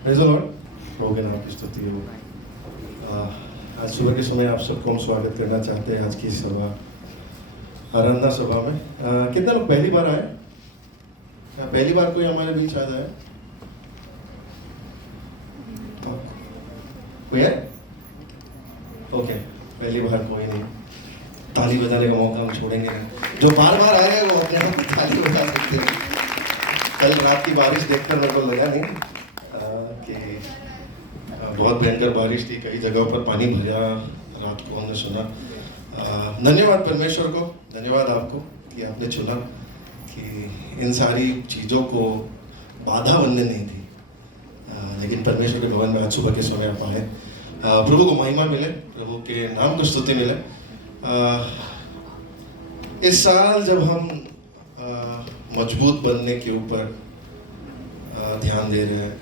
Praise the Lord, प्रभु के नाम की स्तुति हो। आज सुबह के समय आप सबको हम स्वागत करना चाहते हैं आज की सभा, आराधना सभा में। कितने लोग पहली बार आए? क्या पहली बार कोई हमारे बीच आ जाए? कोई है? ओके, पहली बार कोई नहीं। ताली बजाने का मौका हम छोड़ेंगे नहीं। जो बार बार आए वो अपने आप ताली बजा सकते हैं। कल रात की बारिश देखकर मेरे को लगा नहीं कि बहुत भयंकर बारिश थी, कई जगहों पर पानी भरा रात को हमने सुना। धन्यवाद परमेश्वर को, धन्यवाद आपको कि आपने चुना कि इन सारी चीज़ों को बाधा बनने नहीं थी, लेकिन परमेश्वर के भवन में आज सुबह के समय आप आए। प्रभु को महिमा मिले, प्रभु के नाम को स्तुति मिले। इस साल जब हम मजबूत बनने के ऊपर ध्यान दे रहे हैं,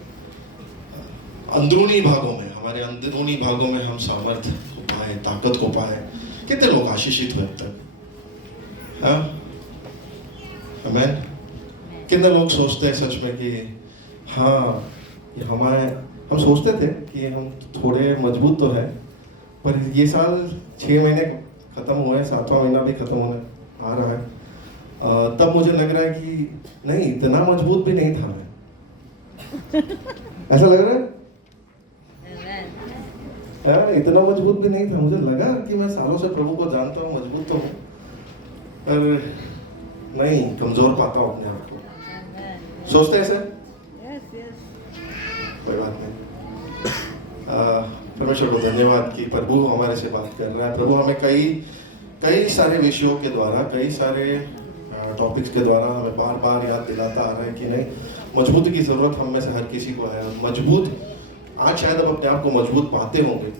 अंदरूनी भागों में, हमारे अंदरूनी भागों में हम सामर्थ्य को पाए, ताकत को पाए। कितने लोग आशीषित हुए अब तक? हाँ, आमीन। कितने लोग सोचते हैं सच में कि हाँ, कि हम सोचते थे कि हम थोड़े मजबूत तो है, पर ये साल 6 महीने खत्म हुए, 7वां महीना भी खत्म होने आ रहा है। तब मुझे लग रहा है कि नहीं, इतना मजबूत भी नहीं था मैं। ऐसा लग रहा है? इतना मजबूत भी नहीं था। मुझे लगा कि मैं सालों से प्रभु को जानता हूँ, मजबूत तो हूँ, पर नहीं, कमजोर पाता हूँ अपने आप को। सोचते ऐसे? कोई बात नहीं। परमेश्वर को धन्यवाद कि प्रभु हमारे से बात कर रहा है। प्रभु हमें कई सारे विषयों के द्वारा, कई सारे टॉपिक्स के द्वारा हमें बार बार याद दिलाता आ रहा है कि नहीं, मजबूती की जरूरत हम में से हर किसी को है। मजबूत, आज शायद आप अपने आप को मजबूत पाते होंगे,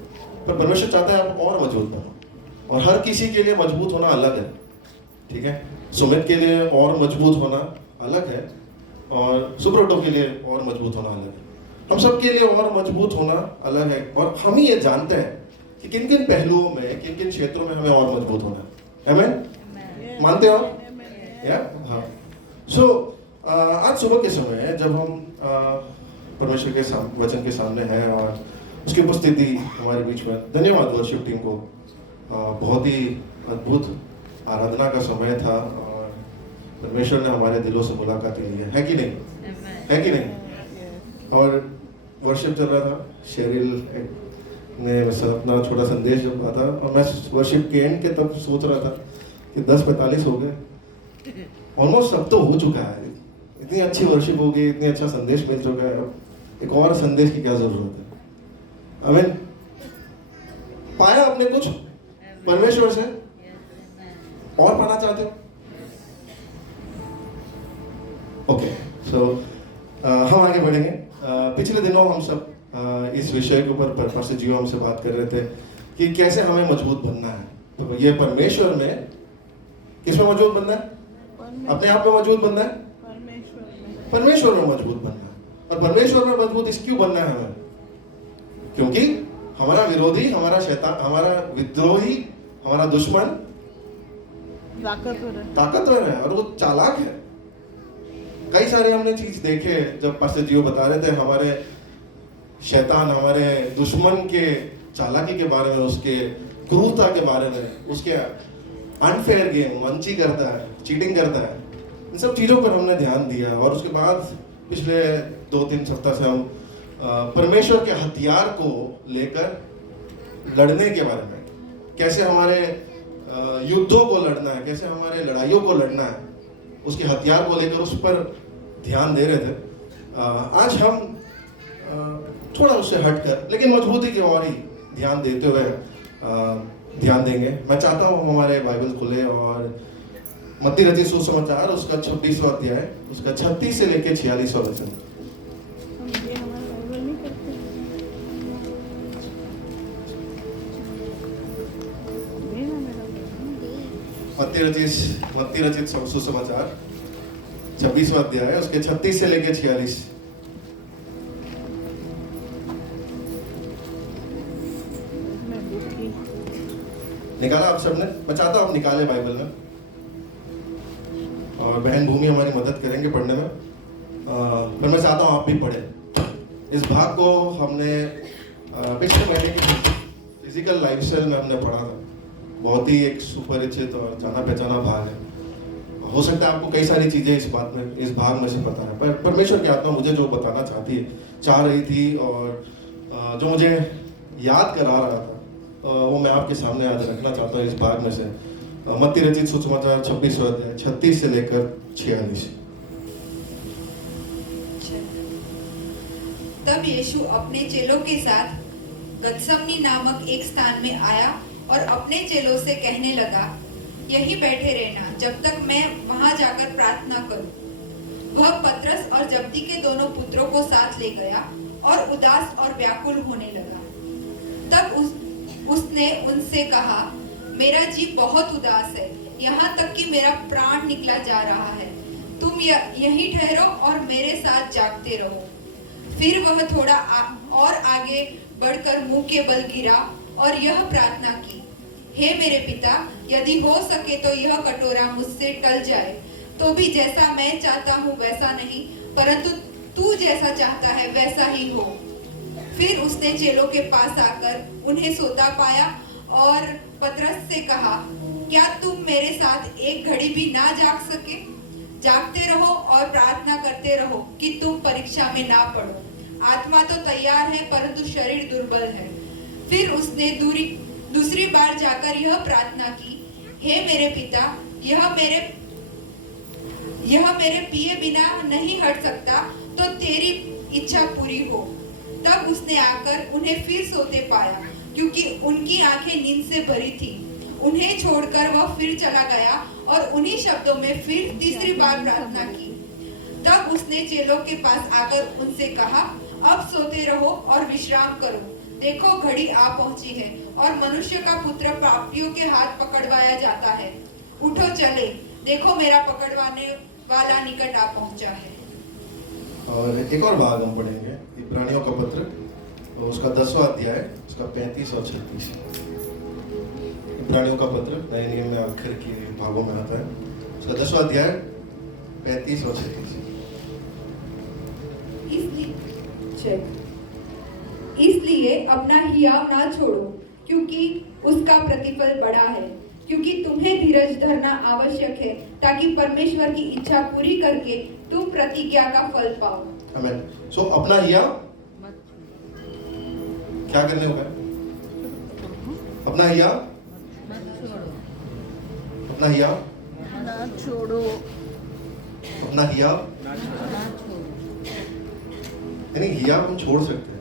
पर परमेश्वर चाहता है आप और मजबूत बनो। और हर किसी के लिए मजबूत होना अलग है, ठीक है? सुमित के लिए और मजबूत होना अलग है, और सुब्रतो के लिए और मजबूत होना अलग है। हम सब के लिए और मजबूत होना अलग है, और हम ही ये जानते हैं कि किन किन पहलुओं में, किन किन क्षेत्रों में हमें और मजबूत होना है। आमीन? मानते हो? हाँ। आज सुबह के समय जब हम परमेश्वर के वचन के सामने हैं और उसकी उपस्थिति हमारे बीच में, धन्यवाद वर्शिप टीम को। बहुत ही अद्भुत आराधना का समय था और परमेश्वर ने हमारे दिलों से मुलाकात ली है कि नहीं? है कि नहीं? और वर्शिप चल रहा था, शेरिल ने अपना छोटा संदेश जब आता, और मैं वर्शिप के एंड के तब सोच रहा था कि 10:45 हो गए, ऑलमोस्ट सब तो हो चुका है। इतनी अच्छी वर्शिप हो गई, इतनी अच्छा संदेश मिल चुका है, अब एक और संदेश की क्या जरूरत है? आमीन। पाया आपने कुछ परमेश्वर से? और पाना चाहते हो? ओके, सो हम आगे बढ़ेंगे। पिछले दिनों हम सब इस विषय के ऊपर पास्टर जीव हमसे बात कर रहे थे कि कैसे हमें मजबूत बनना है। तो ये परमेश्वर में, किस में मजबूत बनना है? अपने आप में मजबूत बनना है? परमेश्वर में मजबूत बनना है। और परमेश्वर में मजबूत इस क्यों बनना है हमें? क्योंकि हमारा विरोधी, हमारा शैतान, हमारा विद्रोही, हमारा दुश्मन ताकतवर है और वो चालाक है। कई सारे हमने चीज देखे, जब पास्टर जीव बता रहे थे हमारे शैतान, हमारे दुश्मन के चालाकी के बारे में, उसके क्रूरता के बारे में, उसके अनफेयर गेम, मंची करता है, चीटिंग करता है, इन सब चीज़ों पर हमने ध्यान दिया। और उसके बाद पिछले 2-3 सप्ताह से हम परमेश्वर के हथियार को लेकर लड़ने के बारे में, कैसे हमारे युद्धों को लड़ना है, कैसे हमारे लड़ाइयों को लड़ना है, उसके हथियार को लेकर उस पर ध्यान दे रहे थे। आज हम थोड़ा उससे हटकर, लेकिन मजबूती की ओर ही ध्यान देते हुए ध्यान देंगे। मैं चाहता हूँ हमारे बाइबल खुले और मत्ती रचित सुसमाचार उसका 26वां अध्याय, उसका 36 से लेकर 46वां वचन। मत्ती रचित सुसमाचार 26वां अध्याय, उसके 36 से लेकर 46। निकाला आप सबने? मैं चाहता हूँ आप निकाले बाइबल में, और बहन भूमि हमारी मदद करेंगे पढ़ने में, पर मैं चाहता हूँ आप भी पढ़े। इस भाग को हमने पिछले महीने की फिजिकल लाइफस्टाइल में हमने पढ़ा था। बहुत ही एक सुपरिचित और जाना पहचाना भाग है। हो सकता है आपको कई सारी चीजें इस भाग में से पता है, पर परमेश्वर की आत्मा मुझे जो बताना चाह रही थी और जो मुझे याद करा रहा था वो मैं आपके सामने आज रखना चाहता हूँ। इस भाग में से मत्ती रचित सुसमाचार 26वां अध्याय 36 से लेकर 46। तब यीशु अपने चेलों के साथ गतसमनी नामक एक स्थान में आया और अपने चेलों से कहने लगा, यहीं बैठे रहना जब तक मैं वहां जाकर प्रार्थना करूं। वह पतरस और जब्दी के दोनों पुत्रों को साथ ले गया और उदास और व्याकुल होने लगा। तब उसने उनसे कहा, मेरा जी बहुत उदास है, यहाँ तक कि मेरा प्राण निकला जा रहा है। तुम यहीं ठहरो और मेरे साथ जागते रहो। फिर वह थोड़ा और आगे बढ़कर मुंह के बल गिरा और यह प्रार्थना की, हे मेरे पिता, यदि हो सके तो यह कटोरा मुझसे टल जाए, तो भी जैसा मैं चाहता हूँ वैसा नहीं, परंतु तू जैसा चाहता है वैसा ही हो। फिर उसने चेलों के पास आकर उन्हें सोता पाया और पतरस से कहा, क्या तुम मेरे साथ एक घड़ी भी ना जाग सके? जागते रहो और प्रार्थना करते रहो कि तुम परीक्षा में ना पड़ो। आत्मा तो तैयार है परंतु शरीर दुर्बल है। फिर उसने दूसरी बार जाकर यह प्रार्थना की, हे मेरे पिता, यह मेरे पिए बिना नहीं हट सकता, तो तेरी इच्छा पूरी हो। तब उसने आकर उन्हें फिर सोते पाया, क्योंकि उनकी आंखें नींद से भरी थी। उन्हें छोड़कर वह फिर चला गया और उन्हीं शब्दों में फिर तीसरी बार प्रार्थना की। तब उसने चेलों के पास आकर उनसे कहा, अब सोते रहो और विश्राम करो। देखो घड़ी आ पहुंची है और मनुष्य का पुत्र पापियों के हाथ पकड़वाया जाता है। उठो चले, देखो मेरा पकड़वाने वाला निकट आ पहुंचा है। और एक और भाग हम पढ़ेंगे, इब्रानियों का पत्र, उसका 10वां अध्याय, उसका 35 और 36। इब्रानियों का पत्र नए नियम में आखिर के भागों में आता है, उसका 10वां अध्याय 35 और 36। इसलिए अपना हियाव ना छोड़ो, क्योंकि उसका प्रतिफल बड़ा है। क्योंकि तुम्हें धीरज धरना आवश्यक है, ताकि परमेश्वर की इच्छा पूरी करके तुम प्रतिज्ञा का फल पाओ। आमीन। सो अपना हियाव क्या करने होगा? अपना हियाव अपना हियाव ना छोड़ो। अपना हियाव यानी हियाव हम छोड़ सकते हैं।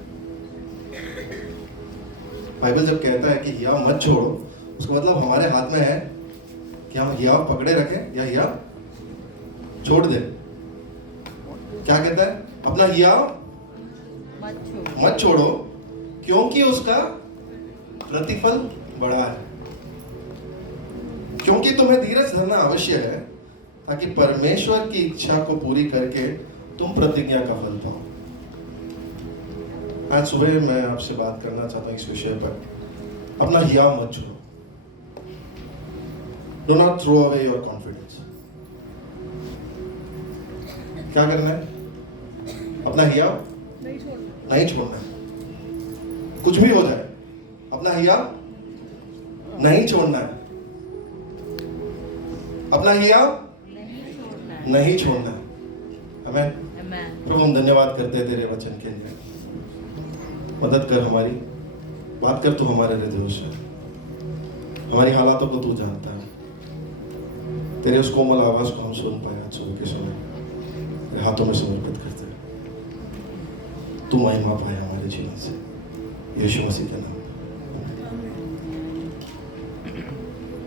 बाइबल जब कहता है कि हियाव मत छोड़ो, उसका मतलब हमारे हाथ में है कि हम हियाव पकड़े रखें या हियाव छोड़ दें। क्या कहता है? अपना हियाव मत छोड़ो, क्योंकि उसका प्रतिफल बड़ा है। क्योंकि तुम्हें धीरज धरना आवश्यक है, ताकि परमेश्वर की इच्छा को पूरी करके तुम प्रतिज्ञा का फल पाओ। आज सुबह मैं आपसे बात करना चाहता हूँ इस विषय पर, अपना हियाव मत छोड़ो। Do not throw away your confidence. क्या करना है? अपना हियाव नहीं छोड़ना है। कुछ भी हो जाए, अपना हियाव नहीं छोड़ना है। अपना हियाव नहीं छोड़ना है। आमीन। प्रभु, हम धन्यवाद करते हैं तेरे वचन के लिए। मदद कर हमारी, बात कर तू हमारे हृदयों से। हमारी हालातों को तू जानता है। तेरे उस कोमल आवाज को हम सुन पाए आज सुबह के समय। तेरे हाथों में समर्पित करते हैं। तू महिमा पाए हमारे जीवन से, यीशु मसीह के नाम।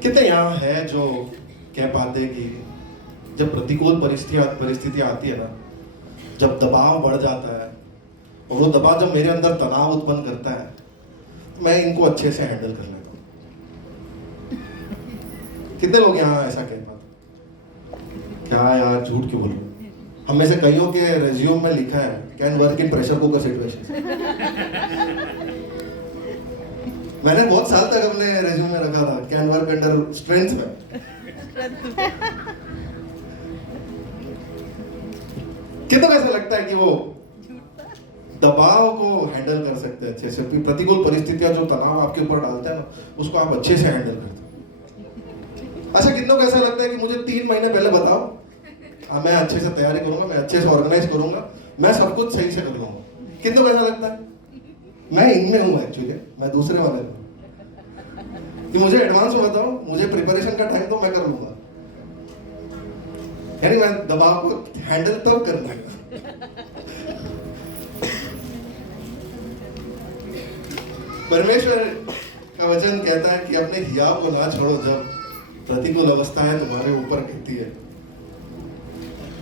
कितने यहाँ है जो कह पाते कि जब प्रतिकूल परिस्थितियां आती है ना, जब दबाव बढ़ जाता है और वो दबाव जब मेरे अंदर तनाव उत्पन्न करता है, तो मैं इनको अच्छे से हैंडल कर लेता हूँ। कितने लोग यहाँ ऐसा कह पाते? क्या यार झूठ क्यों बोल रहे? हम में से कईयों के रेज्यूम में लिखा है can work in pressure cooker situation. मैंने बहुत साल तक अपने रेज्यूम में रखा था कैन वर्क अंडर स्ट्रेंथ में। कितना कैसा लगता है कि वो दबाव को हैंडल कर सकते हैं अच्छे से। प्रतिकूल परिस्थितियां जो तनाव आपके ऊपर डालते हैं ना, उसको आप अच्छे से हैंडल करते हैं। अच्छा, कितनों को ऐसा लगता है कि मुझे 3 महीने पहले बताओ, मैं अच्छे से तैयारी करूंगा, मैं अच्छे से ऑर्गेनाइज करूंगा, मैं सब कुछ सही से कर लूंगा। कितनों को ऐसा लगता है? मैं इनमें हूं एक्चुअली, मैं दूसरे वाले हूं कि मुझे एडवांस में बताओ, मुझे प्रिपरेशन का टाइम तो मैं कर लूंगा। यानी मैं दबाव को हैंडल तब कर लूंगा। परमेश्वर का वचन कहता है कि अपने हियाव को ना छोड़ो जब प्रतिकूल अवस्थाएं तुम्हारे ऊपर गिरती है।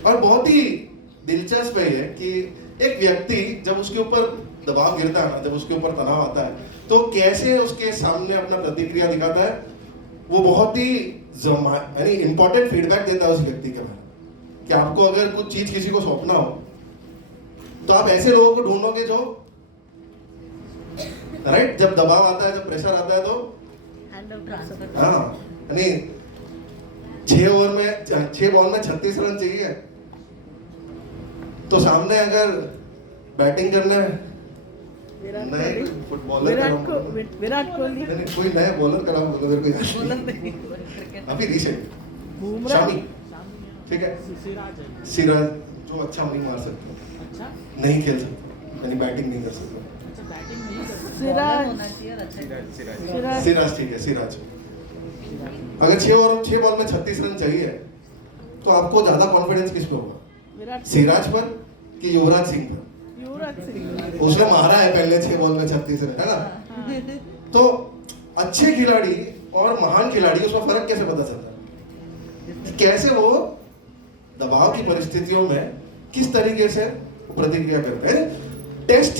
और बहुत ही दिलचस्प है ये कि एक व्यक्ति जब उसके ऊपर दबाव गिरता है ना, जब उसके ऊपर तनाव आता है, तो कैसे उसके सामने अपना प्रतिक्रिया दिखाता है। वो बहुत ही यानी इंपॉर्टेंट फीडबैक देता है उस व्यक्ति के बारे कि आपको अगर कुछ चीज किसी को सौंपना हो तो आप ऐसे लोगों को ढूंढोगे जो राइट, जब दबाव आता है, जब प्रेशर आता है तो हाँ, यानी 6 बॉल में 36 रन चाहिए, तो सामने अगर बैटिंग करना है, नए फुटबॉलर विराट कोहली, कोई नया बॉलर का नाम बोलो मेरे को, अभी रिसेंट शामी, ठीक है, सिराज जो अच्छा नहीं मार सकता, नहीं खेल सकता, यानी बैटिंग नहीं कर सकता। सिराज ठीक है, सिराज अगर 6 बॉल में 36 रन चाहिए तो आपको ज्यादा कॉन्फिडेंस किस पे होगा, सिराज पर कि युवराज सिंह पर? उसने मारा है पहले 6 बॉल में 36 रन, है ना? तो अच्छे खिलाड़ी और महान खिलाड़ी, उसमें फर्क कैसे पता चलता है? कैसे वो दबाव की परिस्थितियों में किस तरीके से प्रतिक्रिया करते हैं। टेस्ट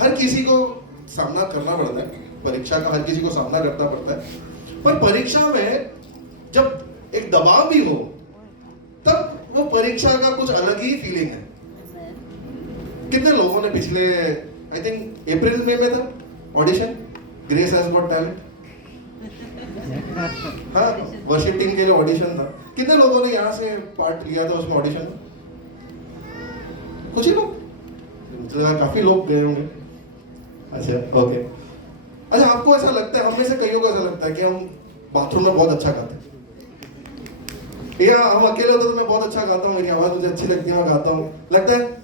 हर किसी को सामना करना पड़ता है, परीक्षा का हर किसी को सामना करना पड़ता है, पर परीक्षा में जब एक दबाव भी हो तब वो परीक्षा का कुछ अलग ही फीलिंग है। कितने लोगों ने पिछले आई थिंक अप्रैल में था audition, grace has got talent, हाँ, वर्शिप टीम के लिए ऑडिशन था, कितने लोगों ने यहाँ से पार्ट लिया था उसमें ऑडिशन में? कुछ ही लोग, काफी लोग गए होंगे। अच्छा ओके, अच्छा आपको ऐसा लगता है, हम में से कईयों को ऐसा लगता है कि हम बाथरूम में बहुत अच्छा गाते हैं, या हम अकेले होते तो मैं बहुत अच्छा गाता हूँ, मेरी आवाज मुझे अच्छी लगती है, मैं गाता हूँ, लगता है?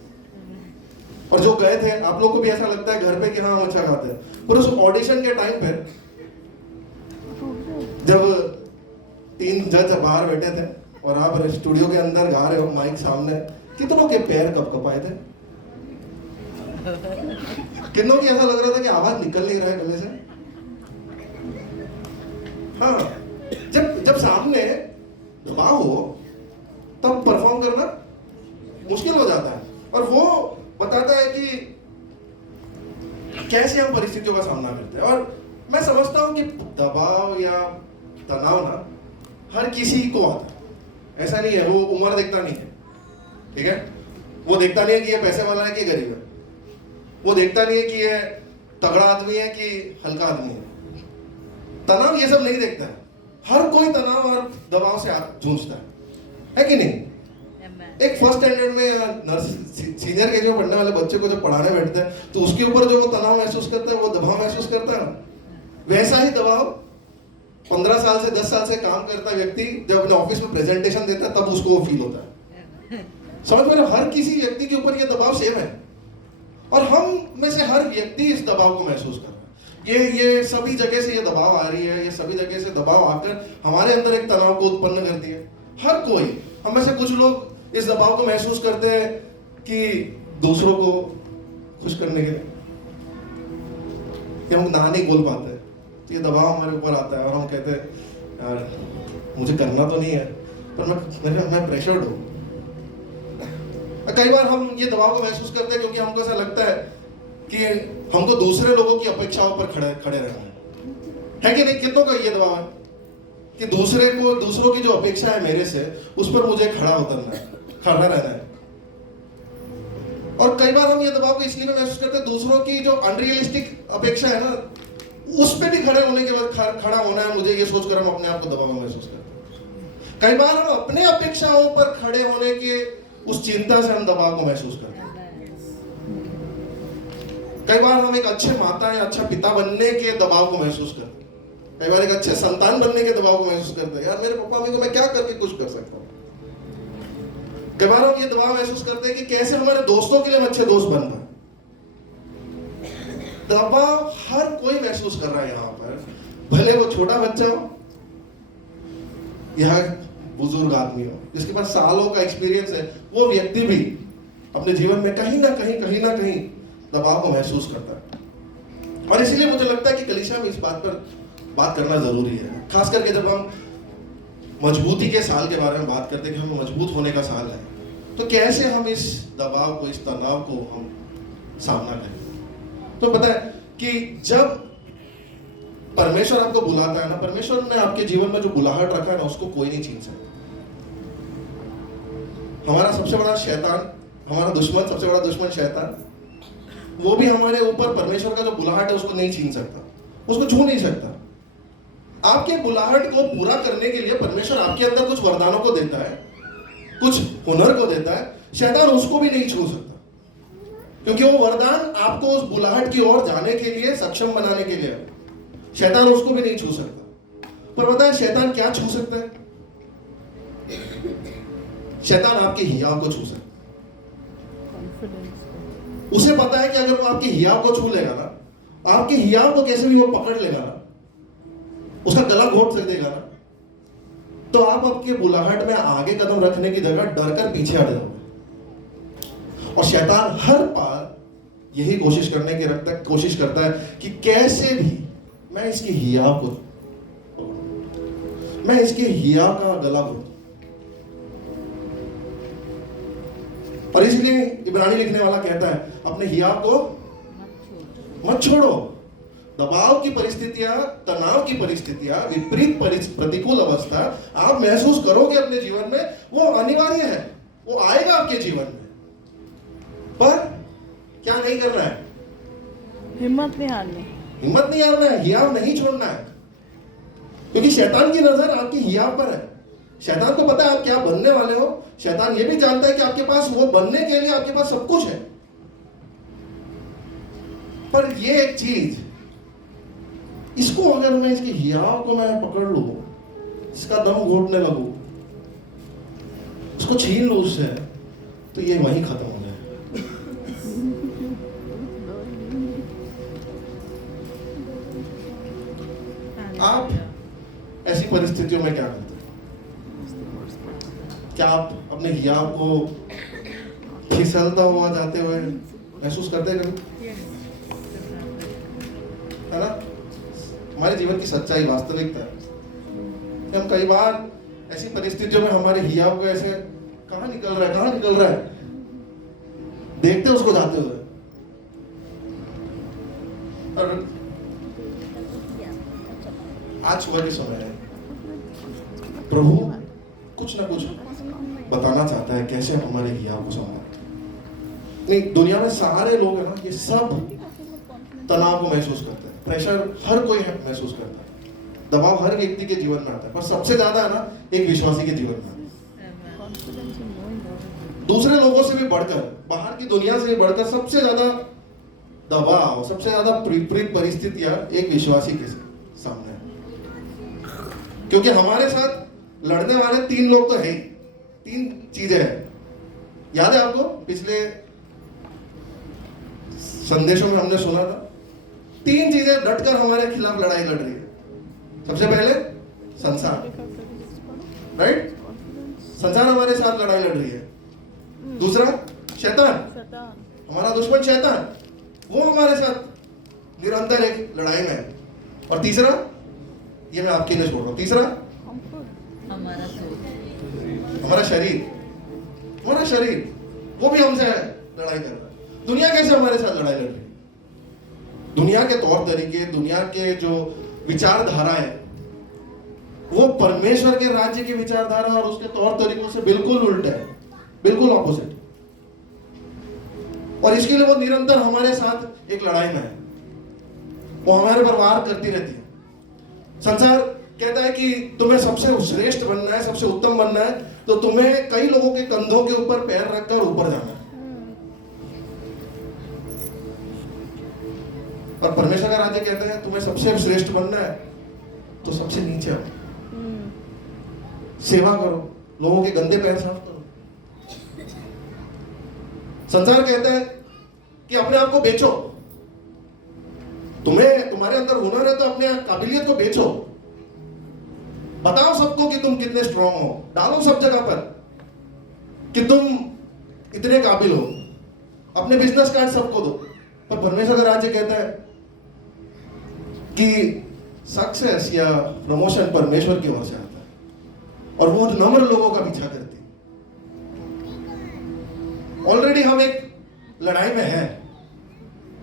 और जो गए थे, आप लोग को भी ऐसा लगता है घर पे कि हाँ हम अच्छा गाते हैं, पर उस ऑडिशन के टाइम पे जब 3 जज बाहर बैठे थे और आप स्टूडियो के अंदर गा रहे हो, माइक सामने, कितनों के पैर कपकपाए थे? कितनों की ऐसा लग रहा था कि आवाज निकल नहीं रहा है गले से? हाँ, जब सामने दबाव हो तब परफॉर्म करना मुश्किल हो जाता है। और वो बताता है कि कैसे हम परिस्थितियों का सामना करते हैं। और मैं समझता हूं कि दबाव या तनाव ना हर किसी को आता है, ऐसा नहीं है, वो उम्र देखता नहीं है, ठीक है, वो देखता नहीं है कि ये पैसे वाला है कि गरीब है, वो देखता नहीं है कि ये तगड़ा आदमी है कि हल्का आदमी है, तनाव ये सब नहीं देखता है। हर कोई तनाव और दबाव से जूझता है कि नहीं? एक फर्स्ट स्टैंडर्ड में नर्स सीनियर के जो पढ़ने वाले बच्चे को जब पढ़ाने बैठते हैं तो उसके ऊपर जो वो तनाव महसूस करता है, वो दबाव महसूस करता है, वैसा ही दबाव 15 साल से 10 साल से काम करता व्यक्ति जब अपने ऑफिस में प्रेजेंटेशन देता है तब उसको वो फील होता है। समझ में? हर किसी व्यक्ति के ऊपर ये दबाव सेम है और हम में से हर व्यक्ति इस दबाव को महसूस कर रहा है। ये सभी जगह से ये दबाव आ रही है, ये सभी जगह से दबाव आकर हमारे अंदर एक तनाव को उत्पन्न करती है। हर कोई, हम में से कुछ लोग इस दबाव को महसूस करते हैं कि दूसरों को खुश करने के लिए कि हम ना नहीं बोल पाते, तो ये दबाव हमारे ऊपर आता है और हम कहते हैं यार मुझे करना तो नहीं है पर मैं प्रेशर्ड हूँ। कई बार हम ये दबाव को महसूस करते हैं क्योंकि हमको ऐसा लगता है कि हमको दूसरे लोगों की अपेक्षाओं पर खड़े रहना है कि नहीं? कितनों का ये दबाव है कि दूसरों की जो अपेक्षा है मेरे से, उस पर मुझे खड़ा रहना है। और कई बार हम ये दबाव को इसलिए महसूस करते हैं, दूसरों की जो अनरियलिस्टिक अपेक्षा है ना, उस पे भी खड़े होने के बाद खड़ा होना है मुझे, ये सोचकर हम अपने आप को दबाव में महसूस करते हैं। कई बार हम अपने अपेक्षाओं पर खड़े होने के उस चिंता से हम दबाव को महसूस करते हैं। कई बार हम एक अच्छे माता या अच्छा पिता बनने के दबाव को महसूस करते हैं, कई बार एक अच्छे संतान बनने के दबाव को महसूस करते हैं, यार मेरे पापा मम्मी को मैं क्या करके खुश कर सकता हूँ। कई बार हम ये दबाव महसूस करते हैं कि कैसे हमारे दोस्तों के लिए हम अच्छे दोस्त बन पाए। दबाव हर कोई महसूस कर रहा है यहाँ पर, भले वो छोटा बच्चा हो या बुजुर्ग आदमी हो, जिसके पास सालों का एक्सपीरियंस है, वो व्यक्ति भी अपने जीवन में कहीं ना कहीं दबाव को महसूस करता है। और इसीलिए मुझे लगता है कि कलीसिया में इस बात पर बात करना जरूरी है, खास करके जब हम मजबूती के साल के बारे में बात करते हैं कि हम मजबूत होने का साल है, तो कैसे हम इस दबाव को, इस तनाव को हम सामना करें। तो पता है कि जब परमेश्वर आपको बुलाता है ना, परमेश्वर ने आपके जीवन में जो बुलाहट रखा है ना, उसको कोई नहीं छीन सकता। हमारा सबसे बड़ा शैतान, हमारा दुश्मन, सबसे बड़ा दुश्मन शैतान, वो भी हमारे ऊपर परमेश्वर का जो बुलाहट है उसको नहीं छीन सकता, उसको छू नहीं सकता। आपके बुलाहट को पूरा करने के लिए परमेश्वर आपके अंदर कुछ वरदानों को देता है, कुछ हुनर को देता है, शैतान उसको भी नहीं छू सकता, क्योंकि वो वरदान आपको उस बुलाहट की ओर जाने के लिए सक्षम बनाने के लिए, शैतान उसको भी नहीं छू सकता। पर पता है शैतान क्या छू सकता है? शैतान आपके हियाव को छू सकता है। उसे पता है कि अगर वो आपके हियाव को छू लेगा ना, आपके हियाव को कैसे भी वो पकड़ लेगा ना, उसका गला घोट देगा ना, तो आप आपके बुलाहट में आगे कदम रखने की जगह डर कर पीछे हट जाओगे। और शैतान हर बार यही कोशिश करता है कि कैसे भी मैं इसके हियाव को, मैं इसके हियाव का गला घोटूं। और इसलिए इब्रानी लिखने वाला कहता है, अपने हियाव को मत छोड़ो। दबाव की परिस्थितियां, तनाव की परिस्थितियां, विपरीत प्रतिकूल अवस्था आप महसूस करोगे अपने जीवन में, वो अनिवार्य है, वो आएगा आपके जीवन में। पर क्या नहीं करना है? हिम्मत नहीं हारना है, हियाव नहीं छोड़ना है, क्योंकि शैतान की नजर आपकी हियाव पर है। शैतान को पता है आप क्या बनने वाले हो। शैतान ये भी जानता है कि आपके पास वो बनने के लिए आपके पास सब कुछ है। पर ये एक चीज, इसको अगर मैं, इसकी हियाव को मैं पकड़ लूं, इसका दम घोटने लगूं, इसको छीन लूं उससे, तो ये वहीं खत्म हो जाए। आप ऐसी परिस्थितियों में क्या करते हैं? क्या आप अपने हियाव को फिसलता हुआ जाते हुए महसूस करते हैं कभी? है ना? हमारे जीवन की सच्चाई, वास्तविकता है कि हम कई बार ऐसी परिस्थितियों में हमारे हियाव को ऐसे कहां निकल रहा है देखते उसको जाते हुए। और आज सुबह के समय है, प्रभु कुछ ना कुछ बताना चाहता है कैसे हम हमारे हियाव को संभालें। नहीं, दुनिया में सारे लोग है ना, ये सब तनाव को महसूस करते हैं, प्रेशर हर कोई महसूस करता है, दबाव हर व्यक्ति के जीवन में आता है, पर सबसे ज्यादा है ना एक विश्वासी के जीवन में, दूसरे लोगों से भी बढ़कर, बाहर की दुनिया से भी बढ़कर सबसे ज्यादा दबाव, सबसे ज्यादा विपरीत परिस्थितियां एक विश्वासी के सामने है। क्योंकि हमारे साथ लड़ने वाले 3 लोग तो है ही, 3 चीजें हैं। याद है आपको? पिछले संदेशों में हमने सुना था 3 चीजें डटकर हमारे खिलाफ लड़ाई लड़ रही है। सबसे पहले संसार, राइट? संसार हमारे साथ लड़ाई लड़ रही है। दूसरा शैतान, हमारा दुश्मन शैतान, वो हमारे साथ निरंतर एक लड़ाई में है। और तीसरा, ये मैं आपके लिए छोड़ रहा हूं, तीसरा हमारा शरीर, वो भी हमसे लड़ाई कर रहा है। दुनिया कैसे हमारे साथ लड़ाई लड़ रही है? दुनिया के तौर तरीके, दुनिया के जो विचारधारा है, वो परमेश्वर के राज्य की विचारधारा और उसके तौर तरीकों से बिल्कुल उल्टा है, बिल्कुल ऑपोजिट। और इसके लिए वो निरंतर हमारे साथ एक लड़ाई में है, वो हमारे पर वार करती रहती है। संसार कहता है कि तुम्हें सबसे श्रेष्ठ बनना है, सबसे उत्तम बनना है, तो तुम्हें कई लोगों के कंधों के ऊपर पैर रखकर ऊपर जाना है। और परमेश्वर का राज्य कहते हैं तुम्हें सबसे श्रेष्ठ बनना है तो सबसे नीचे आओ, सेवा करो, लोगों के गंदे पैर साफ करो। संसार कहता है कि अपने आप को बेचो, तुम्हारे अंदर हुनर है तो अपने काबिलियत को बेचो, बताओ सबको कि तुम कितने स्ट्रांग हो, डालो सब जगह पर कि तुम इतने काबिल हो, अपने बिजनेस कार्ड सबको दो। पर परमेश्वर का राज्य कहता है कि सक्सेस या प्रमोशन परमेश्वर की ओर से आता है और वो नम्र लोगों का पीछा करती है। ऑलरेडी हम एक लड़ाई में हैं।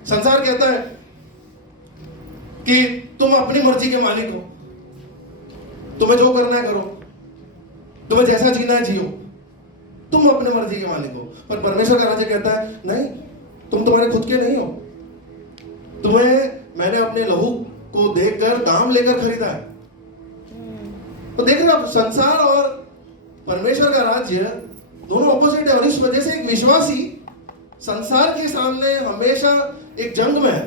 संसार कहता है कि तुम अपनी मर्जी के मालिक हो, तुम्हें जो करना है करो, तुम्हें जैसा जीना है जियो, तुम अपने मर्जी के मालिक हो। पर परमेश्वर का राज्य कहता है नहीं, तुम तुम्हारे खुद के नहीं हो, तुम्हें मैंने अपने लहू को देकर दाम लेकर खरीदा है। तो देख रहे हो, संसार और परमेश्वर का राज्य दोनों ऑपोजिट है। और इस वजह से एक विश्वासी संसार के सामने हमेशा एक जंग में है,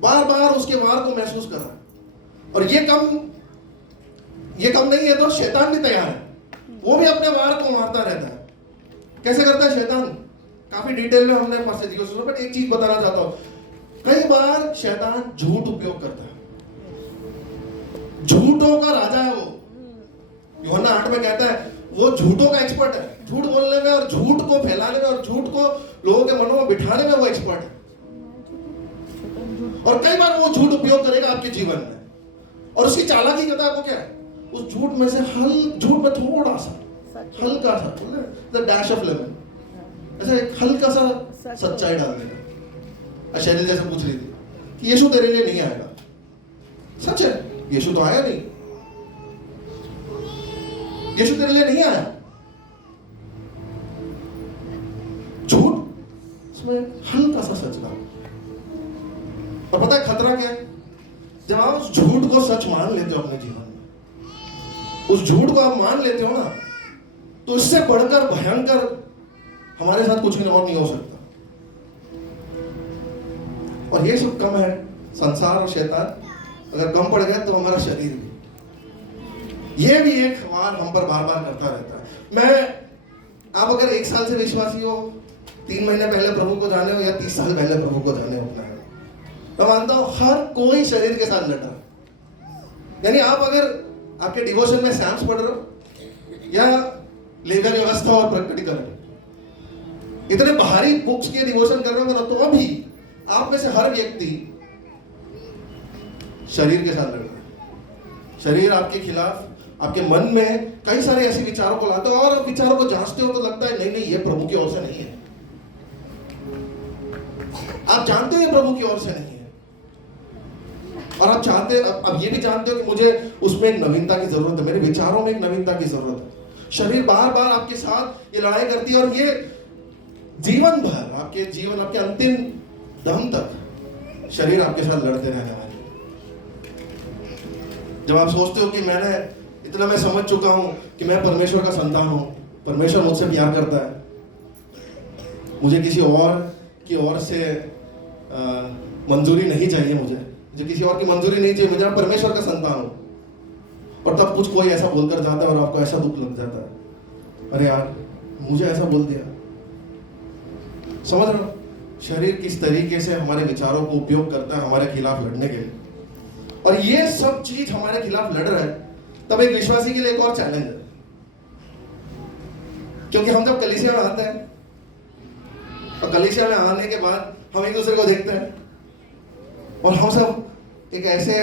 बार बार उसके वार को महसूस कर रहा है। और ये कम नहीं है तो शैतान भी तैयार है, वो भी अपने वार को मारता रहता है। कैसे करता है शैतान? काफी डिटेल में हमने पासेज को सुना, बट एक चीज बताना चाहता हूं। कई बार शैतान झूठ उपयोग करता है, झूठों का राजा है वो। यूहन्ना 8 में कहता है वो झूठों का एक्सपर्ट है, झूठ बोलने में और झूठ को फैलाने में और झूठ को लोगों के मनों में बिठाने में वो एक्सपर्ट है। और कई बार वो झूठ उपयोग करेगा आपके जीवन में, और उसकी चालाकी पता है आपको क्या है? उस झूठ में से झूठ में थोड़ा सा हल्का सा द डैश ऑफ लेमन, ऐसा एक हल्का सा सच्चाई डाल देगा। शैली जैसे पूछ रही थी कि यीशु तेरे लिए नहीं आएगा, सच है, यीशु तो आया नहीं, यीशु तेरे लिए नहीं आया। झूठ उसमें हल्का सा सच डाल। और पता है खतरा क्या है? जब आप उस झूठ को सच मान लेते हो अपने जीवन में, उस झूठ को आप मान लेते हो ना, तो इससे बढ़कर भयंकर हमारे साथ कुछ और नहीं हो सकता। और ये सब कम है, संसार और शैतान अगर कम पड़ गया तो हमारा शरीर भी, ये भी एक वार हम पर बार बार करता रहता है। आप अगर 1 साल से विश्वासी हो, 3 महीने पहले प्रभु को जाने हो या 30 साल पहले प्रभु को जाने हो अपना, मैं मानता हूं हर कोई शरीर के साथ लड़ रहा है। यानी आप अगर आपके डिवोशन में सैम्स पढ़ रहे हो या लेखन व्यवस्था और प्रकटीकरण, इतने बाहरी बुक्स के डिवोशन कर रहे हो ना, तो अभी आप में से हर व्यक्ति शरीर के साथ लड़ रहा है। शरीर आपके खिलाफ, आपके मन में कई सारे ऐसे विचारों को लाता है, और विचारों को जांचते हो तो लगता है नहीं ये प्रभु की ओर से नहीं है। आप जानते हो ये प्रभु की ओर से नहीं है, और आप चाहते, अब ये भी जानते हो कि मुझे उसमें एक नवीनता की जरूरत है, मेरे विचारों में एक नवीनता की जरूरत है। शरीर बार बार आपके साथ ये लड़ाई करती है, और ये जीवन भर, आपके अंतिम दम तक शरीर आपके साथ लड़ते रहने वाले। जब आप सोचते हो कि इतना मैं समझ चुका हूं कि मैं परमेश्वर का संतान हूं, परमेश्वर मुझसे प्यार करता है, मुझे किसी और की ओर से मंजूरी नहीं चाहिए, मुझे किसी और की मंजूरी नहीं चाहिए, मुझे परमेश्वर का संतान हूं। और तब कुछ कोई ऐसा बोलकर जाता है और आपको ऐसा दुख लग जाता है, अरे यार मुझे ऐसा बोल दिया। समझ रहे हो शरीर किस तरीके से हमारे विचारों को उपयोग करता है हमारे खिलाफ लड़ने के लिए, और ये सब चीज हमारे खिलाफ लड़ रहा है। तब एक विश्वासी के लिए एक और चैलेंज है, क्योंकि हम जब कलीसिया में आते हैं और कलीसिया में आने के बाद हम एक दूसरे को देखते हैं और हम सब एक ऐसे